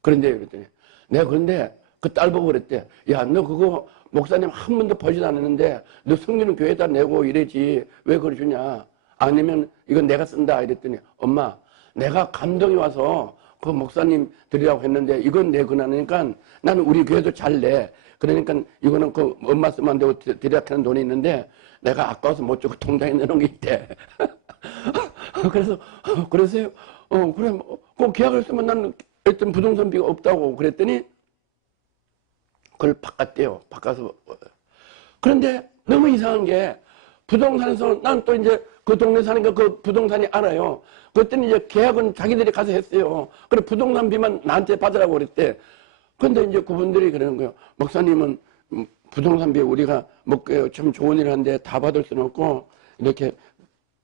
그런데 그랬더니 내가 그런데 그 딸 보고 그랬대. 야, 너 그거 목사님 한 번도 보지도 않았는데 너 성경은 교회에다 내고 이래지 왜 그걸 주냐. 아니면 이건 내가 쓴다 이랬더니 엄마 내가 감동이 와서 그 목사님 드리라고 했는데 이건 내 권한이니까 나는 우리 교회도 잘 내. 그러니까 이거는 그 엄마 쓰면 안 되고 드리라 하는 돈이 있는데 내가 아까워서 못 주고 통장에 넣어놓은 게 있대. 그래서 그러세요. 그래 그 계약을 쓰면 나는 일단 부동산비가 없다고 그랬더니 그걸 바꿨대요. 바꿔서. 그런데 너무 이상한 게 부동산에서 난 또 이제 그 동네 사니까 그 부동산이 알아요. 그랬더니 이제 계약은 자기들이 가서 했어요. 그래 부동산비만 나한테 받으라고 그랬대. 근데 이제 그분들이 그러는 거예요. 목사님은 부동산비 우리가 뭐 참 좋은 일 하는데 다 받을 수는 없고 이렇게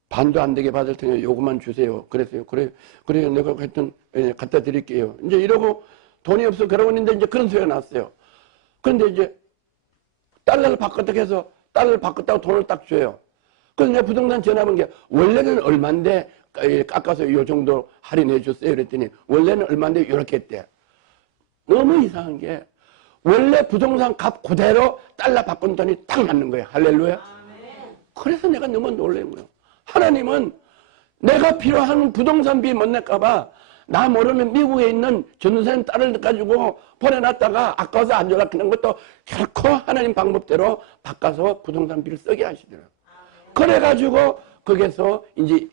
반도 안 되게 받을 테니 요것만 주세요. 그랬어요. 그래 내가 하여튼 갖다 드릴게요. 이제 이러고 돈이 없어 그러고 있는데 이제 그런 소리가 났어요. 그런데 이제 달러를 바꿨다고 해서 달러를 바꿨다고 돈을 딱 줘요. 그래서 내가 부동산 전화한 게 원래는 얼마인데 깎아서 요 정도 할인해 줬어요. 그랬더니 원래는 얼마인데 이렇게 했대. 너무 이상한 게 원래 부동산 값 그대로 달러 바꾼 돈이 딱 맞는 거예요. 할렐루야. 그래서 내가 너무 놀란 거예요. 하나님은 내가 필요한 부동산비 못 낼까봐 나 모르면 미국에 있는 전도사님 딸을 가지고 보내놨다가 아까워서 안 줘라 그런 것도 결코 하나님 방법대로 바꿔서 부동산비를 쓰게 하시더라고요. 그래가지고 거기서 이제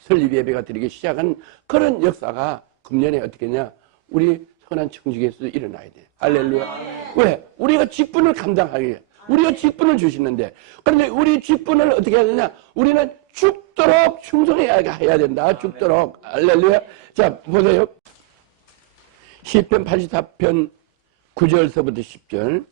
설립 예배가 드리기 시작한 그런 역사가 금년에 어떻게 했냐. 우리 선한 청지기에서도 일어나야 돼. 할렐루야. 왜? 우리가 직분을 감당하게. 우리가 직분을 주시는데. 그런데 우리 직분을 어떻게 해야 되냐. 우리는 죽도록 충성해야 된다. 죽도록. 할렐루야. 자, 보세요. 시편 84편 9절서부터 10절.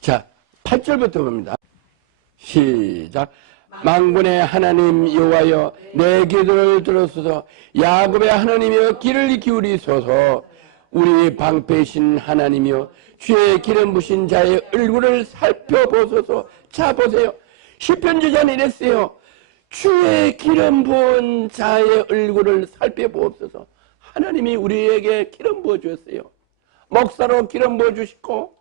자, 8절부터 봅니다. 시작. 만군의 하나님 여호와여 내 기도를 들으소서. 야곱의 하나님이여 귀를 기울이소서. 우리 방패이신 하나님이여 주의 기름 부신 자의 얼굴을 살펴보소서. 자 보세요. 시편 저자는 이랬어요. 주의 기름 부은 자의 얼굴을 살펴보옵소서. 하나님이 우리에게 기름 부어 주셨어요. 목사로 기름 부어 주시고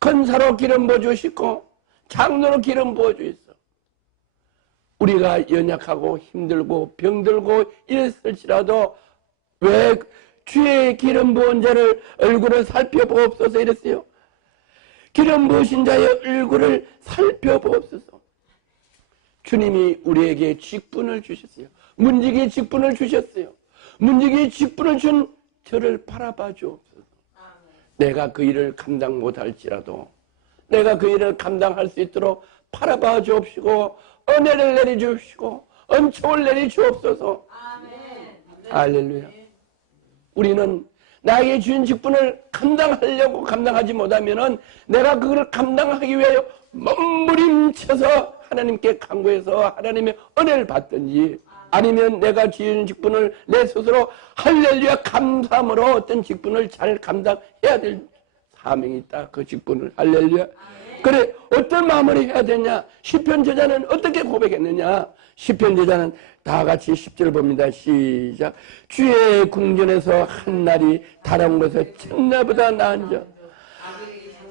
권사로 기름 부어 주시고 장로로 기름 부어 주셨어. 우리가 연약하고 힘들고 병들고 이랬을지라도 왜 주의 기름 부은 자를 얼굴을 살펴보옵소서 이랬어요. 기름 부으신 자의 얼굴을 살펴보옵소서. 주님이 우리에게 직분을 주셨어요. 문지기의 직분을 주셨어요. 문지기의 직분을 준 저를 바라봐 주옵소서. 내가 그 일을 감당 못할지라도 내가 그 일을 감당할 수 있도록 바라봐 주옵시고 은혜를 내려주옵시고 은총을 내려주옵소서. 할렐루야. 우리는 나에게 주신 직분을 감당하려고 감당하지 못하면은 내가 그걸 감당하기 위하여 몸부림쳐서 하나님께 간구해서 하나님의 은혜를 받든지 아니면 내가 지은 직분을 내 스스로 할렐루야 감사함으로 어떤 직분을 잘 감당해야 될 사명이 있다. 그 직분을. 할렐루야. 그래, 어떤 마음으로 해야 되냐? 시편 저자는 어떻게 고백했느냐? 시편 저자는 다 같이 10절 봅니다. 시작. 주의 궁전에서 한 날이 다른 곳에서 첫날보다 나은저.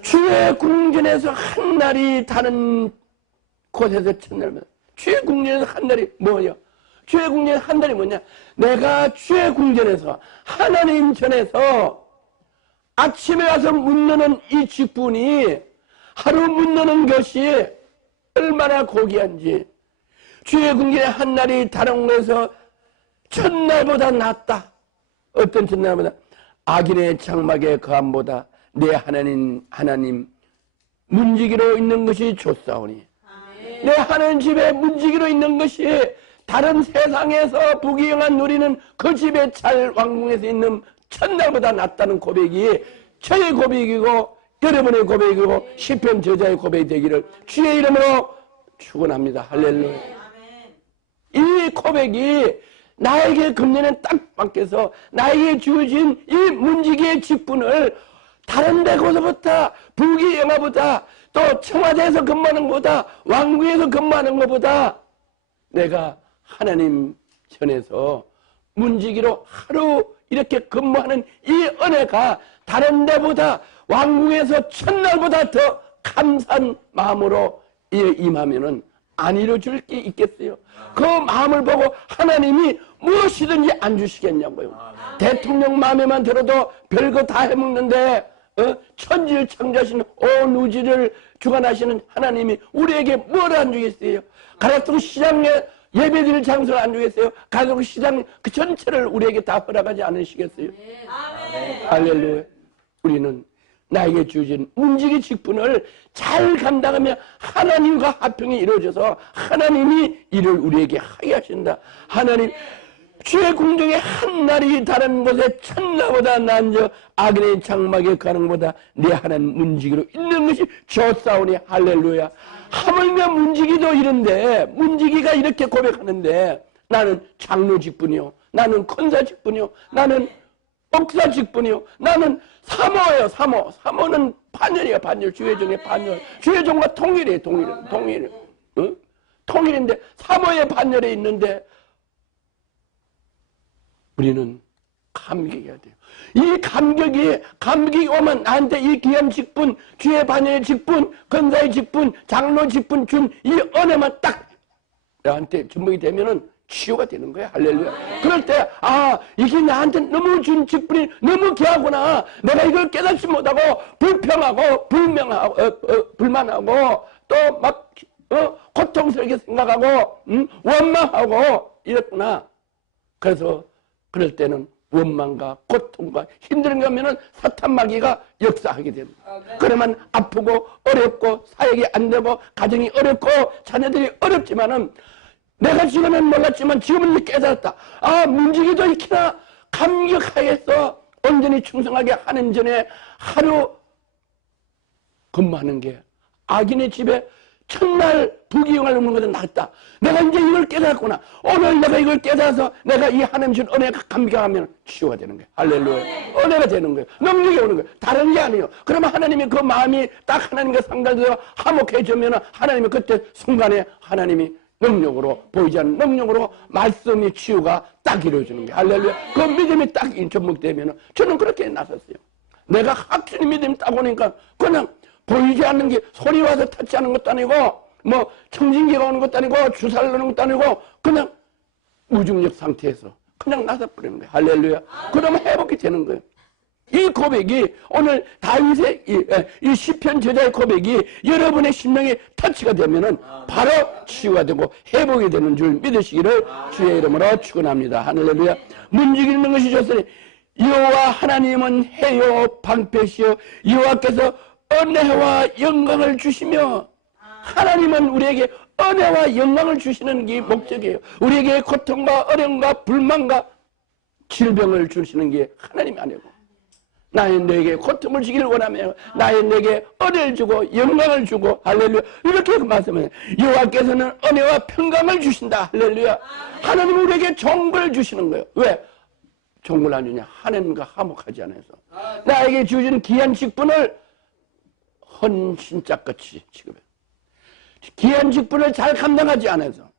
주의 궁전에서 한 날이 다른 곳에서 첫날보다. 주의 궁전에서 한 날이 뭐냐? 주의 궁전에서 한 날이 뭐냐? 내가 주의 궁전에서 하나님 전에서 아침에 와서 묻는 이 직분이 하루 묻는 것이 얼마나 고귀한지. 주의 궁전에 한 날이 다른 곳에서 첫날보다 낫다. 어떤 첫날보다? 악인의 장막의 거함보다 내 하나님 문지기로 있는 것이 좋사오니. 내 하나님 집에 문지기로 있는 것이 다른 세상에서 부귀영한 누리는 그 집에 잘 왕궁에서 있는 첫날보다 낫다는 고백이 저의 고백이고 여러분의 고백이고 시편 저자의 고백이 되기를 주의 이름으로 축원합니다. 할렐루야. 이 고백이 나에게 금년에 딱 맡겨서 나에게 주어진 이 문지기의 직분을 다른 데서부터 부귀영화보다 또 청와대에서 근무하는 것보다 왕궁에서 근무하는 것보다 내가 하나님 전에서 문지기로 하루 이렇게 근무하는 이 은혜가 다른 데보다 왕궁에서 첫날보다 더 감사한 마음으로 임하면은 안 이루어질 게 있겠어요. 그 마음을 보고 하나님이 무엇이든지 안 주시겠냐고요. 대통령 마음에만 들어도 별거 다 해먹는데 천지를 창조하시는 온 우주를 주관하시는 하나님이 우리에게 뭘 안 주겠어요? 가락동 시장에 예배드릴 장소를 안 주겠어요? 가락동 시장 그 전체를 우리에게 다 허락하지 않으시겠어요? 할렐루야. 우리는 나에게 주어진 문지기 직분을 잘 감당하며 하나님과 합평이 이루어져서 하나님이 이를 우리에게 하게 하신다. 하나님 주의 궁정에 한 날이 다른 곳에 첫날보다 나은저 악인의 장막에 가는 것보다 내 하나님 문지기로 있는 것이 좋사오니. 할렐루야. 하물며 문지기도 이런데 문지기가 이렇게 고백하는데 나는 장로 직분이요, 나는 권사 직분이요, 나는 목사 직분이요, 나는 사모예요. 사모는 반열이에요. 반열. 주회종의 반열. 주회종과 통일이에요. 통일. 응? 통일인데 사모의 반열에 있는데 우리는 감격해야 돼요. 이 감격이 오면 나한테 이 귀한 직분, 주의 반열의 직분, 권사의 직분, 장로 직분 준 이 은혜만 딱 나한테 전복이 되면은 치유가 되는 거야. 할렐루야. 그럴 때 이게 나한테 너무 준 직분이 너무 귀하구나. 내가 이걸 깨닫지 못하고 불평하고 불만하고 또 막 고통스럽게 생각하고 원망하고 이랬구나. 그래서 그럴 때는 원망과 고통과 힘든 거면은 사탄 마귀가 역사하게 됩니다. 그러면 아프고 어렵고 사역이 안 되고 가정이 어렵고 자녀들이 어렵지만은 내가 지금은 몰랐지만 지금은 깨달았다. 문지기도 익히나 감격하겠어. 온전히 충성하게 하는 전에 하루 근무하는 게 악인의 집에 첫날 부귀영화를 얻는 것보다 낫다. 내가 이제 이걸 깨달았구나. 오늘 내가 이걸 깨달아서 내가 이 하나님 준 은혜가 감격하면 치유가 되는 거예요. 할렐루야. 은혜가 되는 거예요. 능력이 오는 거예요. 다른 게 아니에요. 그러면 하나님이 그 마음이 딱 하나님과 상달되어 화목해지면 하나님이 그때 순간에 하나님이 능력으로 보이지 않는 능력으로 말씀의 치유가 딱 이루어지는 거예요. 할렐루야. 그 믿음이 딱 접목되면 저는 그렇게 나섰어요. 내가 확실히 믿음이 딱 오니까 그냥 보이지 않는 게 소리 와서 닿지 않은 것도 아니고 뭐 청진기가 오는 것도 아니고 주사를 넣는 것도 아니고 그냥 무중력 상태에서 그냥 나서버리는 거예요. 할렐루야. 그러면 회복이 되는 거예요. 이 고백이 오늘 다윗의 이 시편 저자의 고백이 여러분의 심령에 터치가 되면은 바로 치유가 되고 회복이 되는 줄 믿으시기를 주의 이름으로 축원합니다. 할렐루야. 문지기 있는 것이 좋으니 여호와 하나님은 해요 방패시요 여호와께서 은혜와 영광을 주시며 하나님은 우리에게 은혜와 영광을 주시는 게 목적이에요. 우리에게 고통과 어려움과 불만과 질병을 주시는 게 하나님이 아니고 나의 내게 고통을 주기를 원하며 나의 내게 은혜를 주고 영광을 주고 할렐루야 이렇게 말씀해요. 여호와께서는 은혜와 평강을 주신다. 할렐루야. 하나님은 우리에게 종을 주시는 거예요. 왜? 종을 안 주냐? 하나님과 화목하지 않아서 나에게 주어진 귀한 직분을 헌신자같이 취급해. 귀한 직분을 잘 감당하지 않아서,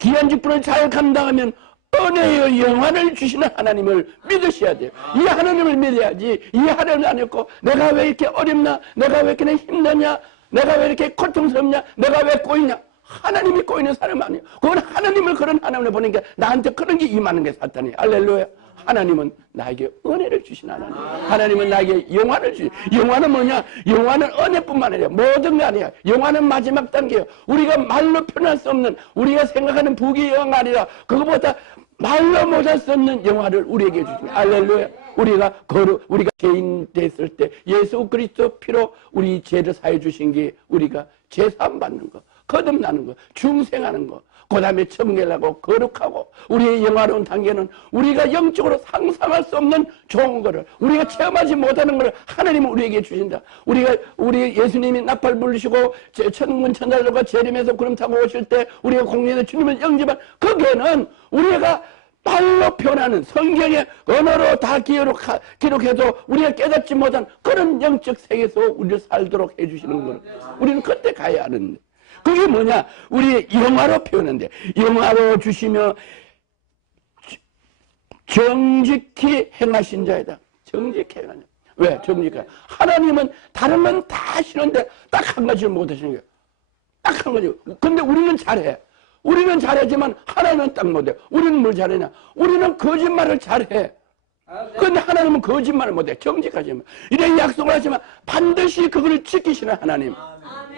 귀한 직분을 잘 감당하면 은혜의 영화를 주시는 하나님을 믿으셔야 돼요. 이 하나님을 믿어야지. 이 하나님을 안 믿고 내가 왜 이렇게 어렵나, 내가 왜 이렇게 힘드냐, 내가 왜 이렇게 고통스럽냐, 내가 왜 꼬이냐. 하나님이 꼬이는 사람 아니에요. 그건 하나님을, 그런 하나님을 보니까 나한테 그런 게 임하는 게 사탄이에요. 할렐루야. 하나님은 나에게 은혜를 주신 하나님. 하나님은 나에게 영화를 주신. 영화는 뭐냐? 영화는 은혜뿐만 아니라 모든 게 아니야. 영화는 마지막 단계예요. 우리가 말로 표현할 수 없는, 우리가 생각하는 부귀의 영화가 아니라 그거보다 말로 못할 수 없는 영화를 우리에게 주신. 할렐루야. 우리가 죄인 됐을 때 예수 그리스도 피로 우리 죄를 사해 주신 게 우리가 제사함 받는 거, 거듭나는 거, 중생하는 거, 그 다음에 청결하고 거룩하고, 우리의 영화로운 단계는 우리가 영적으로 상상할 수 없는 좋은 거를, 우리가 체험하지 못하는 거를 하나님은 우리에게 주신다. 우리 예수님이 나팔 불리시고 천군 천사들과 재림해서 구름 타고 오실 때 우리가 공연에 주님을 영접한 거기에는 우리가 말로 표현하는, 성경의 언어로 다 기록해도 우리가 깨닫지 못한 그런 영적 세계에서 우리를 살도록 해주시는 거를 우리는 그때 가야 하는데, 그게 뭐냐? 우리 영화로 표현한대. 영화로 주시며 정직히 행하신 자이다. 정직히 행하냐. 왜 정직해? 하나님은 다른 건 다 싫은데 딱 한 가지를 못 하시는 거예요. 딱 한 가지. 근데 우리는 잘해. 우리는 잘하지만 하나님은 딱 못해. 우리는 뭘 잘하냐? 우리는 거짓말을 잘해. 그런데 하나님은 거짓말을 못해. 정직하지만. 이런 약속을 하지만 반드시 그걸 지키시는 하나님.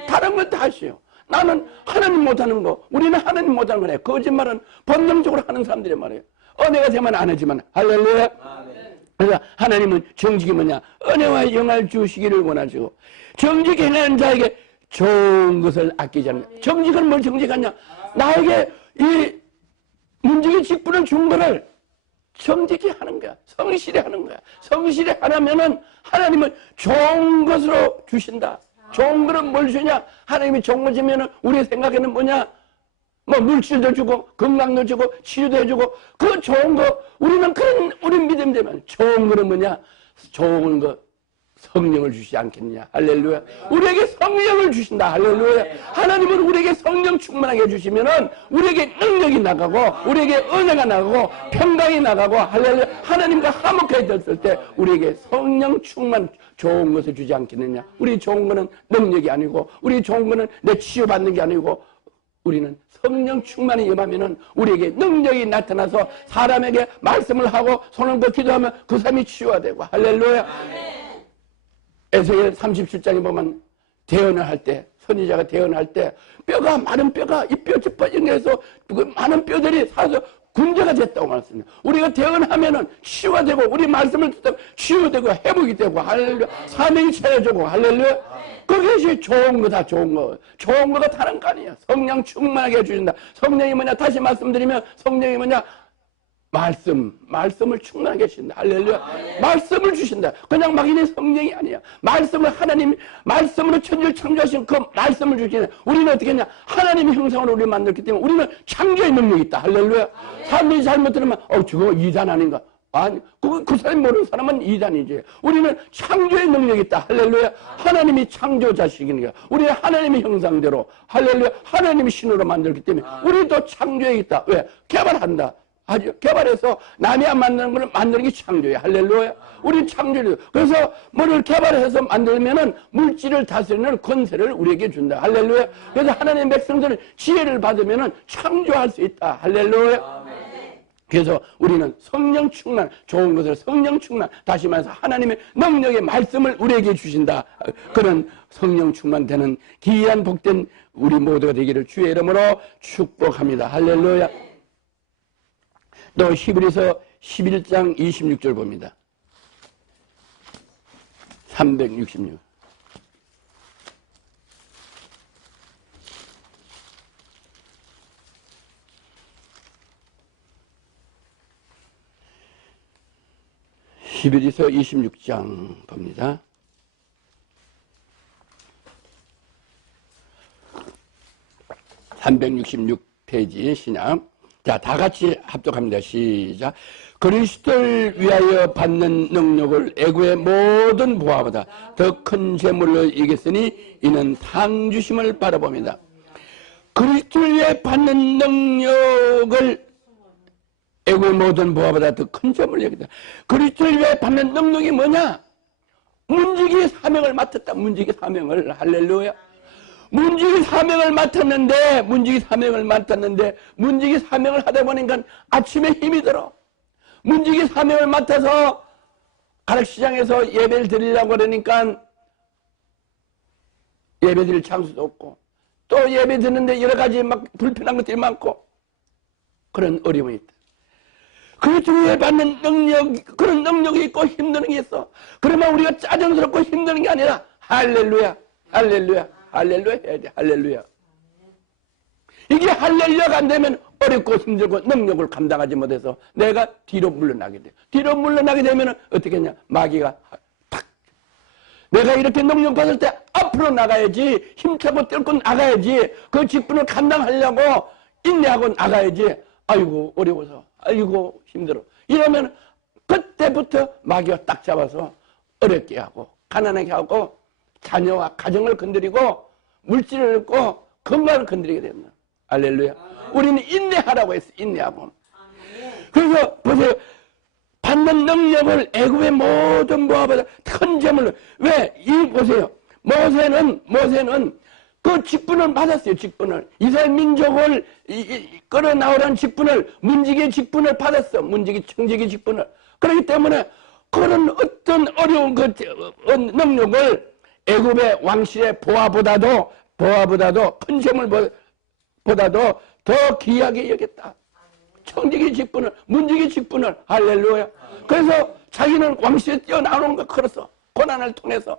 다른 건 다 하시오. 나는 하나님 못하는 거, 우리는 하나님 못하는 거래. 거짓말은 본능적으로 하는 사람들이 말이에요. 은혜가 되면 안 하지만. 할렐루야. 그래서 하나님은 정직이 뭐냐? 은혜와 영화를 주시기를 원하시고, 정직히 행하는 자에게 좋은 것을 아끼지 않는. 정직은 뭘 정직하냐? 나에게 이 문직의 직분을 준 거를 정직히 하는 거야. 성실히 하는 거야. 성실히 하려면은 하나님은 좋은 것으로 주신다. 좋은 거는 뭘 주냐? 하나님이 좋은 거 주면은 우리 생각에는 뭐냐? 뭐 물질도 주고 건강도 주고 치유도 해주고, 그 좋은 거 우리는 우리 믿음 되면 좋은 거는 뭐냐? 좋은 거 성령을 주시지 않겠느냐. 할렐루야. 우리에게 성령을 주신다. 할렐루야. 하나님은 우리에게 성령 충만하게 해주시면은 우리에게 능력이 나가고, 우리에게 은혜가 나가고, 평강이 나가고, 할렐루야. 하나님과 화목해졌을 때 우리에게 성령 충만, 좋은 것을 주지 않겠느냐. 우리 좋은 거는 능력이 아니고, 우리 좋은 거는 내 치유받는 게 아니고, 우리는 성령 충만이 임하면은 우리에게 능력이 나타나서 사람에게 말씀을 하고 손을 뻗 기도하면 그 사람이 치유가 되고. 할렐루야. 에스겔 37장에 보면 대언을 할 때, 선지자가 대언할 때 많은 뼈가 이 뼈집 연결해서 많은 뼈들이 살아서 군대가 됐다고 말했습니다. 우리가 대언하면은 치유가 되고, 우리 말씀을 듣다 치유되고 회복이 되고, 할렐루야. 사명이 채워지고, 할렐루야. 그것이 좋은 거다. 좋은 거. 좋은 거가 다른 거 아니에요. 성령 충만하게 해주신다. 성령이 뭐냐? 다시 말씀드리면 성령이 뭐냐? 말씀을 충만하게 해주신다. 할렐루야. 말씀을 주신다. 그냥 막 있는 성령이 아니야. 말씀을 말씀으로 천지를 창조하신 그 말씀을 주시네. 우리는 어떻게 했냐? 하나님의 형상으로 우리를 만들기 때문에 우리는 창조의 능력이 있다. 할렐루야. 사람들이 잘못 들으면, 저거 이단 아닌가? 아니, 그 사람이 모르는 사람은 이단이지. 우리는 창조의 능력이 있다. 할렐루야. 하나님이 창조자식이니까. 우리는 하나님의 형상대로, 할렐루야. 하나님의 신으로 만들기 때문에 우리도 창조에 있다. 왜? 개발한다. 아주 개발해서 남이 안 만드는 걸 만드는 게 창조예요. 할렐루야. 우리 창조를. 그래서 뭐를 개발해서 만들면은 물질을 다스리는 권세를 우리에게 준다. 할렐루야. 그래서 하나님의 백성들은 지혜를 받으면은 창조할 수 있다. 할렐루야. 그래서 우리는 성령 충만, 좋은 것을 성령 충만, 다시 말해서 하나님의 능력의 말씀을 우리에게 주신다. 그런 성령 충만되는 귀한 복된 우리 모두가 되기를 주의 이름으로 축복합니다. 할렐루야. 또 히브리서 11장 26절 봅니다. 366. 히브리서 26장 봅니다. 366페이지 신약 자, 다 같이 합독합니다. 시작. 그리스도를 위하여 받는 능력을 애구의 모든 보화보다 더 큰 재물로 이겼으니 이는 상 주심을 바라봅니다. 그리스도를 위해 받는 능력을 애구의 모든 보화보다 더 큰 재물로 여기다. 그리스도를 위해 받는 능력이 뭐냐? 문지기의 사명을 맡았다. 문지기 사명을. 할렐루야. 문지기 사명을 맡았는데 문지기 사명을 하다 보니까 아침에 힘이 들어. 문지기 사명을 맡아서 가락시장에서 예배를 드리려고 그러니까 예배 드릴 장소도 없고 또 예배 드리는데 여러 가지 막 불편한 것들이 많고 그런 어려움이 있다. 그리스도에 받는 능력, 그런 능력이 있고 힘드는 게 있어. 그러면 우리가 짜증스럽고 힘드는 게 아니라 할렐루야, 할렐루야, 할렐루야 해야 돼. 할렐루야. 이게 할렐루야가 안 되면 어렵고 힘들고 능력을 감당하지 못해서 내가 뒤로 물러나게 돼. 뒤로 물러나게 되면 어떻게 했냐? 마귀가 탁. 내가 이렇게 능력 받을 때 앞으로 나가야지. 힘차고 뚫고 나가야지. 그 직분을 감당하려고 인내하고 나가야지. 아이고 어려워서. 아이고 힘들어. 이러면 그때부터 마귀가 딱 잡아서 어렵게 하고 가난하게 하고 자녀와 가정을 건드리고 물질을 얻고 건강을 건드리게 된다. 할렐루야. 우리는 인내하라고 했어. 인내하고. 그래서 보세요. 받는 능력을 애굽의 모든 보화보다 큰 재물로. 왜? 이 보세요. 모세는 그 직분을 받았어요. 직분을. 이스라엘 민족을 끌어나오라는 직분을, 문지기의 직분을 받았어. 문지기, 청지기 직분을. 그렇기 때문에 그런 어떤 어려운 그 능력을 애굽의 왕실의 보화보다도 큰 재물보다도 더 귀하게 여겼다. 청지기 직분을, 문지기 직분을. 할렐루야. 그래서 자기는 왕실에 뛰어나오는 거 걸었어. 고난을 통해서.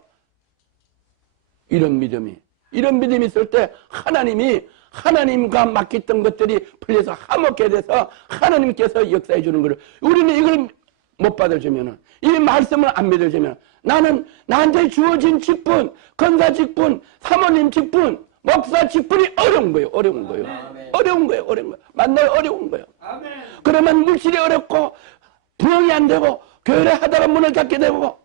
이런 믿음이 있을 때 하나님과 맡겼던 것들이 풀려서 화목게 돼서 하나님께서 역사해 주는 거를 우리는 이걸 못 받아주면은 이 말씀을 안 믿어주면 나는 나한테 주어진 직분, 권사 직분, 사모님 직분, 목사 직분이 어려운 거예요. 만날 어려운 거예요. 그러면 물질이 어렵고 부흥이 안 되고 교회를 하다가 문을 닫게 되고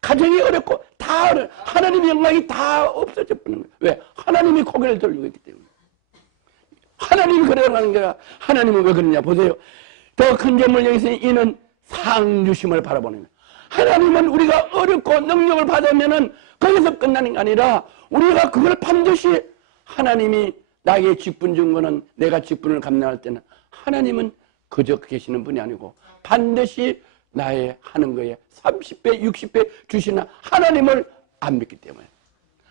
가정이 어렵고 다 하나님의 영광이 다 없어져 버리는 거예요. 왜? 하나님이 고개를 돌리고 있기 때문에. 하나님이 그래가는 게 아니라 하나님은 왜 그러냐 보세요. 더 큰 점을 여기서 이는 상 주심을 바라보는 거예요. 하나님은 우리가 어렵고 능력을 받으면은 거기서 끝나는 게 아니라 우리가 그걸 반드시 하나님이 나에게 직분 준 거는 내가 직분을 감당할 때는 하나님은 그저 계시는 분이 아니고 반드시 나의 하는 거에 30배, 60배 주시나 하나님을 안 믿기 때문에.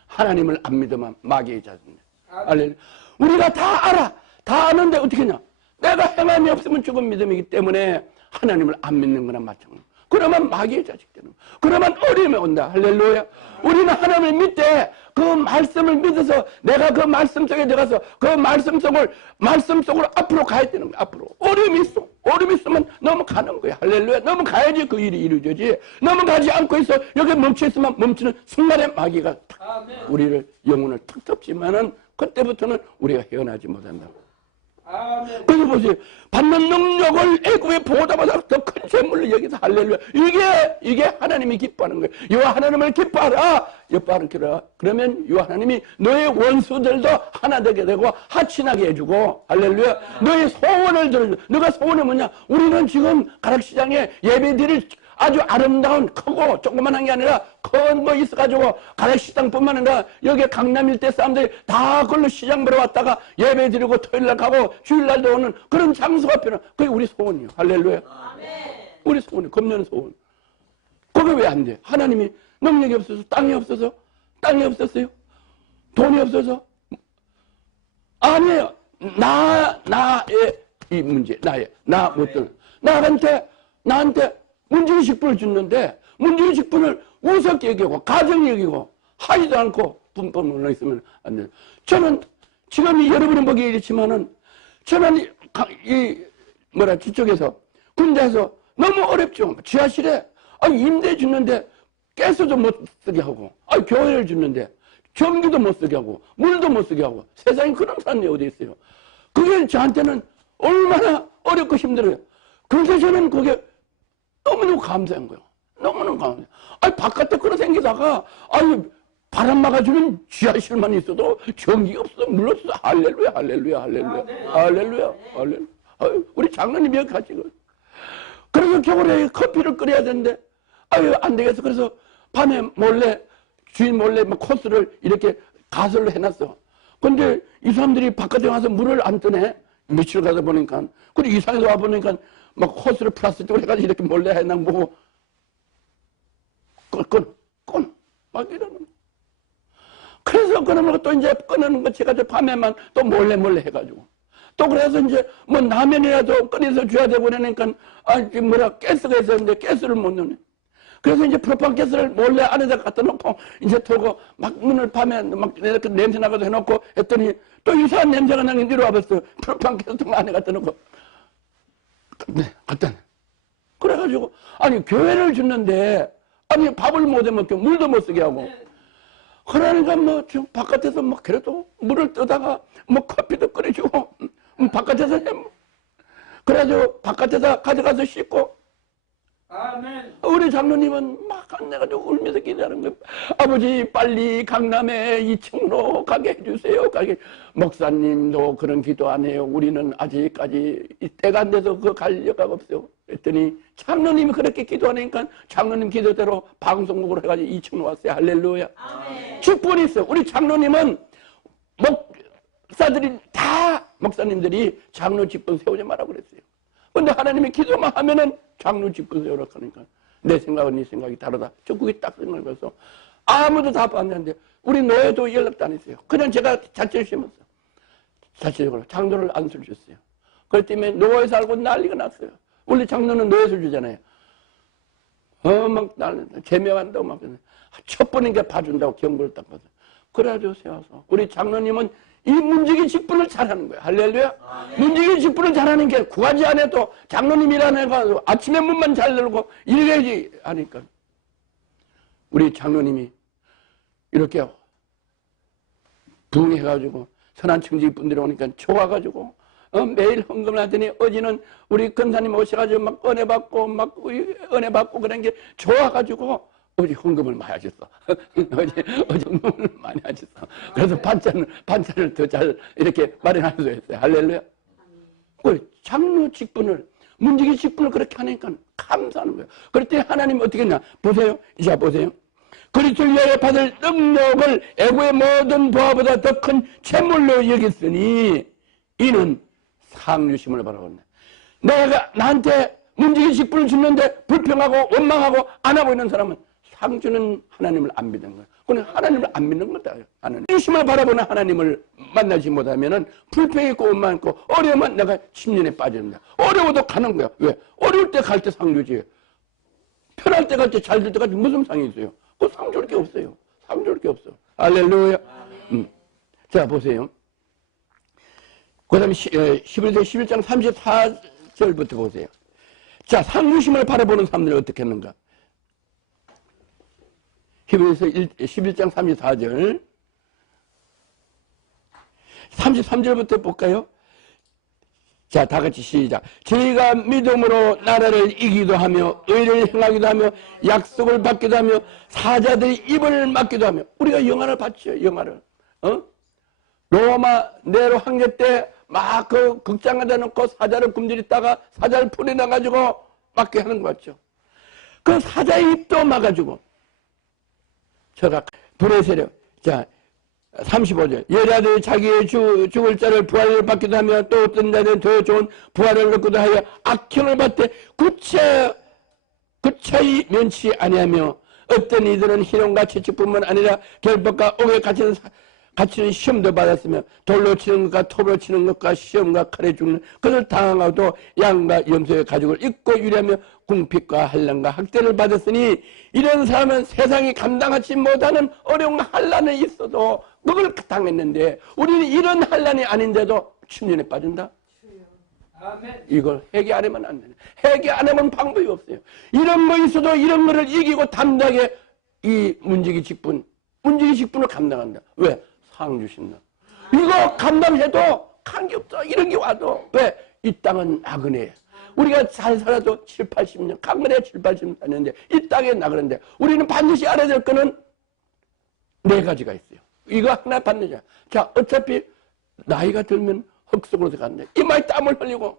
하나님을 안 믿으면 마귀의 자손이야. 우리가 다 알아. 다 아는데 어떻게 하냐. 내가 행함이 없으면 죽은 믿음이기 때문에 하나님을 안 믿는 거나 마찬가지야. 그러면 마귀의 자식 되는 거야. 그러면 어려움이 온다. 할렐루야. 우리는 하나님을 믿되 그 말씀을 믿어서 내가 그 말씀 속에 들어가서 그 말씀 속으로 앞으로 가야 되는 거야. 앞으로. 어려움이 있어. 어려움이 있으면 넘어가는 거야. 할렐루야. 넘어가야지 그 일이 이루어지지. 넘어가지 않고 있어. 여기 멈춰있으면 멈추는 순간에 마귀가 탁 우리를 영혼을 탁 덮지만은 그때부터는 우리가 헤어나지 못한다. 그래서 보세요. 받는 능력을 애굽의 보호자보다 더 큰 재물로 여기서 할렐루야. 이게 하나님이 기뻐하는 거예요. 여호와 하나님을 기뻐하라. 그러면 여호와 하나님이 너의 원수들도 하나 되게 되고 하친하게 해주고 할렐루야. 너의 소원을 들어줘. 너가 소원이 뭐냐? 우리는 지금 가락시장에 예배드릴 아주 아름다운 크고 조그만한 게 아니라 큰 거 있어가지고 가락시장뿐만 아니라 여기 강남 일대 사람들이 다 그걸로 시장 보러 왔다가 예배 드리고 토요일날 가고 주일날도 오는 그런 장소가 필요한 그게 우리 소원이에요. 할렐루야. 우리 소원이 금년 소원. 그게 왜 안 돼? 하나님이 능력이 없어서 땅이 없었어요? 돈이 없어서? 아니에요. 나의 이 문제, 나 못들 나한테 문지기 직분을 줬는데 문지기 직분을 우습게 여기고 가정 여기고 하지도 않고 분법 올라 있으면 안 돼요. 저는 지금 여러분이 보기 이렇지만은 저는 저쪽에서 군대에서 너무 어렵죠. 지하실에 임대 주는데 가스도 못 쓰게 하고 교회를 주는데 전기도 못 쓰게 하고 물도 못 쓰게 하고 세상에 그런 사람이 어디 있어요. 그게 저한테는 얼마나 어렵고 힘들어요. 그래서 저는 그게 너무너무 감사한 거예요. 너무너무 감사해요. 아니, 바깥에 끌어당기다가, 아니, 바람 막아주는 지하실만 있어도 전기가 없어. 물렀어. 할렐루야, 할렐루야, 할렐루야. 할렐루야, 할렐루야. 아유, 우리 장로님이 여기 같이. 그래서 겨울에 커피를 끓여야 되는데, 아유, 안 되겠어. 그래서 밤에 몰래, 주인 몰래 막 코스를 이렇게 가설로 해놨어. 근데 이 사람들이 바깥에 와서 물을 안 뜨네. 며칠 가다 보니까. 근데 이상해서 와보니까 막 호스를 플라스틱으로 해가지고 이렇게 몰래 해놔 보고, 막 이러는 거. 그래서 그러면 또 이제 끊는 거 제가 밤에만 또 몰래 해가지고. 또 그래서 이제 뭐 라면이라도 끓여서 줘야 되고 그러니까, 가스가 있었는데 가스를 못 넣네. 그래서 이제 프로판 가스를 몰래 안에다 갖다 놓고 이제 털고 막 문을 밤에 막 이렇게 냄새 나가도 해놓고 했더니 또 이상한 냄새가 나는 뒤로 와봤어. 프로판 가스통 안에 갖다 놓고. 네, 갖다 내. 그래가지고, 아니, 교회를 짓는데, 아니, 밥을 못 해먹게, 물도 못 쓰게 하고. 그러니까 뭐, 지금 바깥에서 막 그래도 물을 뜨다가 뭐 커피도 끓여주고, 바깥에서 해. 그래가지고 바깥에다 가져가서 씻고. 아멘. 우리 장로님은 막 안내가지고 울면서 기도하는 거예요. 아버지, 빨리 강남에 2층으로 가게 해주세요. 가게. 목사님도 그런 기도 안 해요. 우리는 아직까지 때가 안 돼서 그 갈 여가가 없어요. 그랬더니 장로님이 그렇게 기도하니까 장로님 기도대로 방송국으로 해가지고 2층으로 왔어요. 할렐루야. 아멘. 축복이 있어요. 우리 장로님은 목사들이 다 목사님들이 장로 직분 세우지 말라고 그랬어요. 근데 하나님이 기도만 하면은 장로 직분 세우라고 하니까 내 생각은 네 생각이 다르다. 저 그게 딱 생각해서 아무도 답 안 했는데 우리 노예도 연락도 안 했어요. 그냥 제가 자체를 심었어요. 자체적으로 장로를 안수를 줬어요. 그렇기 때문에 노예 살고 난리가 났어요. 원래 장로는 노예를 주잖아요. 막 제명한다고 막 첫 번인가 봐준다고 경고를 딱 받아요. 그래가지고 세워서 우리 장로님은 이 문지기 직분을 잘하는 거예요. 할렐루야. 문지기 직분을 잘하는 게 구하지 안 해도 장로님이라는 애가 아침에 문만 잘 열고 이래야지 하니까 우리 장로님이 이렇게 부흥해가지고 선한 청지 분들이 오니까 좋아가지고 매일 헌금을 하더니 어제는 우리 권사님 오셔가지고 막 은혜 받고 그런 게 좋아가지고 어제 헌금을 많이 하셨어. 어제 헌금을 많이 하셨어. 그래서 반찬을 더 잘 이렇게 마련할 수 있어요. 할렐루야. 그 장로 직분을, 문지기 직분을 그렇게 하니까 감사하는 거예요. 그럴 때 하나님이 어떻게 했냐. 보세요. 이제 보세요. 그리스도를 위하여 받을 능력을 애고의 모든 보화보다 더 큰 재물로 여겼으니 이는 상주심을 바라보네. 내가 나한테 문지기 직분을 주는데 불평하고 원망하고 안 하고 있는 사람은 상주는 하나님을 안 믿는 거예요. 그는 하나님을 안 믿는 거다. 하나님. 유심을 바라보는 하나님을 만나지 못하면은 불평이 있고 원망 있고 어려우면 내가 침륜에 빠진다. 어려워도 가는 거야. 왜? 어려울 때 갈 때 상주지. 편할 때 갈 때 잘 될 때까지 무슨 상이 있어요? 그 상줄 게 없어요. 상줄 게 없어. 할렐루야. 자, 보세요. 그 다음에 11장 34절부터 보세요. 자, 상주심을 바라보는 사람들이 어떻게 했는가? 히브리서 11장 34절 33절부터 볼까요? 자, 다 같이 시작. 저희가 믿음으로 나라를 이기도 하며 의를 행하기도 하며 약속을 받기도 하며 사자들의 입을 막기도 하며 우리가 영화를 봤죠. 영화를 로마 네로 황제 때 막 그 극장에다 놓고 사자를 굶주렸다가 사자를 풀어내가지고 막게 하는 거 같죠. 그 사자의 입도 막아주고 저가 불의 세력. 자, 35절. 여자들이 자기의 죽을 자를 부활을 받기도 하며 또 어떤 자들은 더 좋은 부활을 얻기도 하여 악형을 받되 구차히 면치 아니하며 어떤 이들은 희롱과 채찍뿐만 아니라 결박과 옥에 갇히는 시험도 받았으며 돌로 치는 것과 톱으로 치는 것과 시험과 칼에 죽는 그것을 당하고도 양과 염소의 가죽을 입고 유리하며 궁핍과 한란과 학대를 받았으니 이런 사람은 세상이 감당하지 못하는 어려운 한란이 있어도 그걸 당했는데 우리는 이런 한란이 아닌데도 침륜에 빠진다? 아멘. 이걸 회개 안 하면 안 되네. 회개 안 하면 방법이 없어요. 이런 거 있어도 이런 거를 이기고 담대하게 이 문지기 직분을 감당한다. 왜? 상주신다. 이거 감당해도 관계 없어. 이런 게 와도. 왜? 이 땅은 나그네예요. 우리가 잘 살아도 7, 80년, 강건해 7, 80년 사는데 이 땅에 나그는데 우리는 반드시 알아야 될 거는 네 가지가 있어요. 이거 하나 반드시. 자, 어차피 나이가 들면 흙속으로 들어가는데 이마에 땀을 흘리고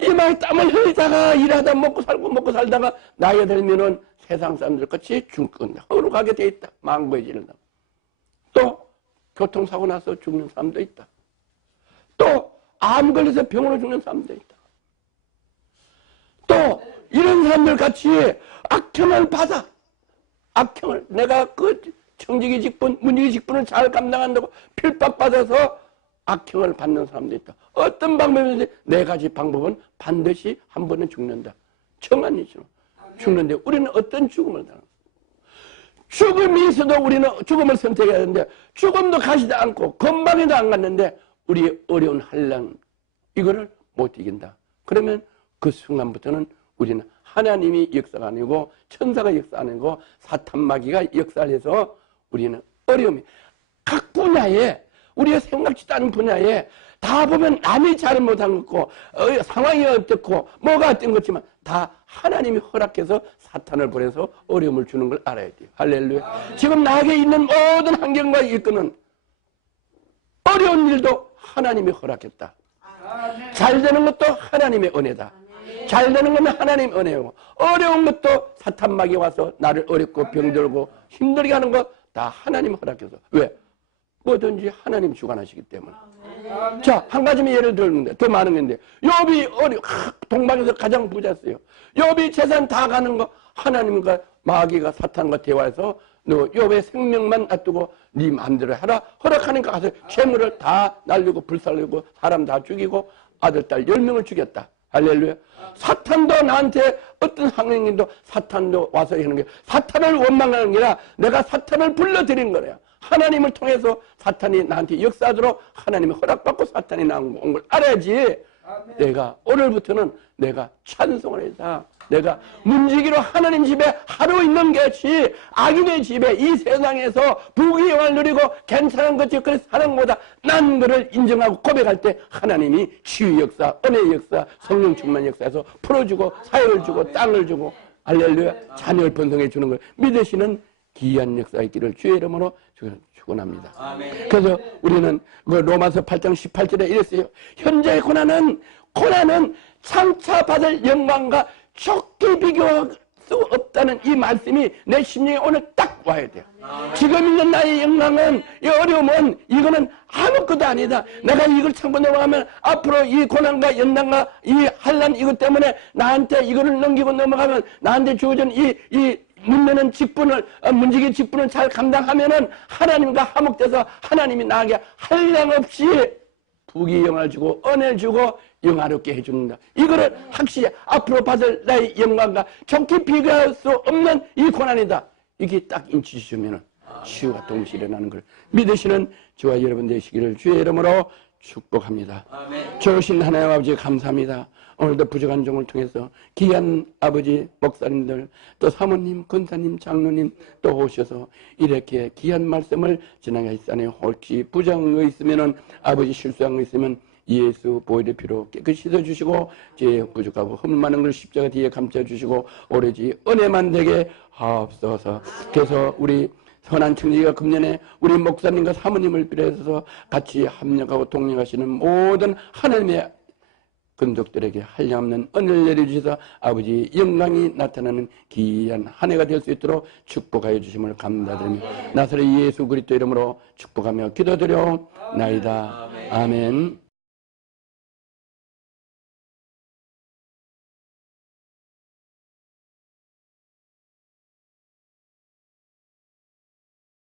이마에 땀을 흘리다가 일하다 먹고 살다가 나이가 들면은 세상 사람들 같이 죽는다. 흙으로 가게 돼 있다. 망고에 지른다. 또 교통사고 나서 죽는 사람도 있다. 또 암 걸려서 병으로 죽는 사람도 있다. 또 이런 사람들 같이 악행을 받아. 악행을 내가 그 청지기 직분, 문지기 직분을 잘 감당한다고 필박받아서 악행을 받는 사람도 있다. 어떤 방법이든지 네 가지 방법은 반드시 한 번은 죽는다. 정한 이치로 죽는데 우리는 어떤 죽음을 당하는 죽음이 있어도 우리는 죽음을 선택해야 되는데 죽음도 가지도 않고 건방에도 안 갔는데 우리의 어려운 한란 이거를 못 이긴다. 그러면 그 순간부터는 우리는 하나님이 역사가 아니고 천사가 역사 아니고 사탄 마귀가 역사를 해서 우리는 어려움이 각 분야에 우리가 생각지도 않은 분야에 다 보면 남이 잘못한 거고 상황이 어떻고 뭐가 어떤 것지만 다 하나님이 허락해서 사탄을 보내서 어려움을 주는 걸 알아야 돼요. 할렐루야. 지금 나에게 있는 모든 환경과 일거는 어려운 일도 하나님이 허락했다. 잘 되는 것도 하나님의 은혜다. 잘 되는 건 하나님의 은혜고 어려운 것도 사탄 마귀 와서 나를 어렵고 병들고 힘들게 하는 거 다 하나님 허락해서. 왜? 뭐든지 하나님 주관하시기 때문에. 자, 한 가지만 예를 들는데 더 많은 건데 욥이 동방에서 가장 부자였어요. 욥이 재산 다 가는 거 하나님과 마귀가 사탄과 대화해서 너 욥의 생명만 놔두고 네 마음대로 해라 허락하니까 가서 재물을 다 날리고 불살리고 사람 다 죽이고 아들 딸 10명을 죽였다. 할렐루야. 사탄도 나한테 어떤 상황인도 사탄도 와서 하는 게 사탄을 원망하는 게 아니라 내가 사탄을 불러들인 거래요. 하나님을 통해서 사탄이 나한테 역사하도록 하나님의 허락받고 사탄이 나온 걸 알아야지. 내가 오늘부터는 내가 찬송을 해서 내가 문지기로 하나님 집에 하루 있는 것이 악인의 집에 이 세상에서 부귀영화를 누리고 괜찮은 것이 그래서 사는 것보다 난 것을 인정하고 고백할 때 하나님이 치유 역사, 은혜 역사, 성령 충만 역사에서 풀어주고 사역을 주고 땅을 주고 할렐루야 자녀를 번성해 주는 걸 믿으시는 기이한 역사의 길을 주의 이름으로 축원합니다. 그래서 우리는 그 로마서 8장 18절에 이랬어요. 현재의 고난은 장차 받을 영광과 좋게 비교할 수 없다는 이 말씀이 내 심령에 오늘 딱 와야 돼요. 지금 있는 나의 영광은 이 어려움은 이거는 아무것도 아니다. 내가 이걸 참고 넘어가면 앞으로 이 고난과 연단과 이 환난 이것 때문에 나한테 이거를 넘기고 넘어가면 나한테 주어진 이 문내는 직분을 문지기 직분을 잘 감당하면은 하나님과 화목돼서 하나님이 나에게 한량없이 부귀영화를 주고 은혜를 주고 영화롭게 해줍니다. 이거를 확실히 앞으로 받을 나의 영광과 좋게 비교할 수 없는 이 고난이다. 이게 딱 인치시면 치유가 동시에 일어나는 걸 믿으시는 저와 여러분 되시기를 주의 이름으로 축복합니다. 좋으신 하나님 아버지 감사합니다. 오늘도 부족한 종을 통해서 귀한 아버지 목사님들 또 사모님 권사님 장로님 또 오셔서 이렇게 귀한 말씀을 전하게 하시다니 혹시 부정한 거 있으면은 아버지 실수한 거 있으면 예수 보혈의 피로 깨끗이 씻어주시고 제 부족하고 흠 많은 걸 십자가 뒤에 감춰주시고 오로지 은혜만 되게 하옵소서. 그래서 우리 선한 청지기가 금년에 우리 목사님과 사모님을 비롯해서 같이 합력하고 동력하시는 모든 하나님의 근족들에게 한량없는 은혜를 내려주셔서 아버지 영광이 나타나는 귀한 한 해가 될 수 있도록 축복하여 주심을 감사드리며 나사렛 예수 그리스도 이름으로 축복하며 기도드려 나이다. 아멘.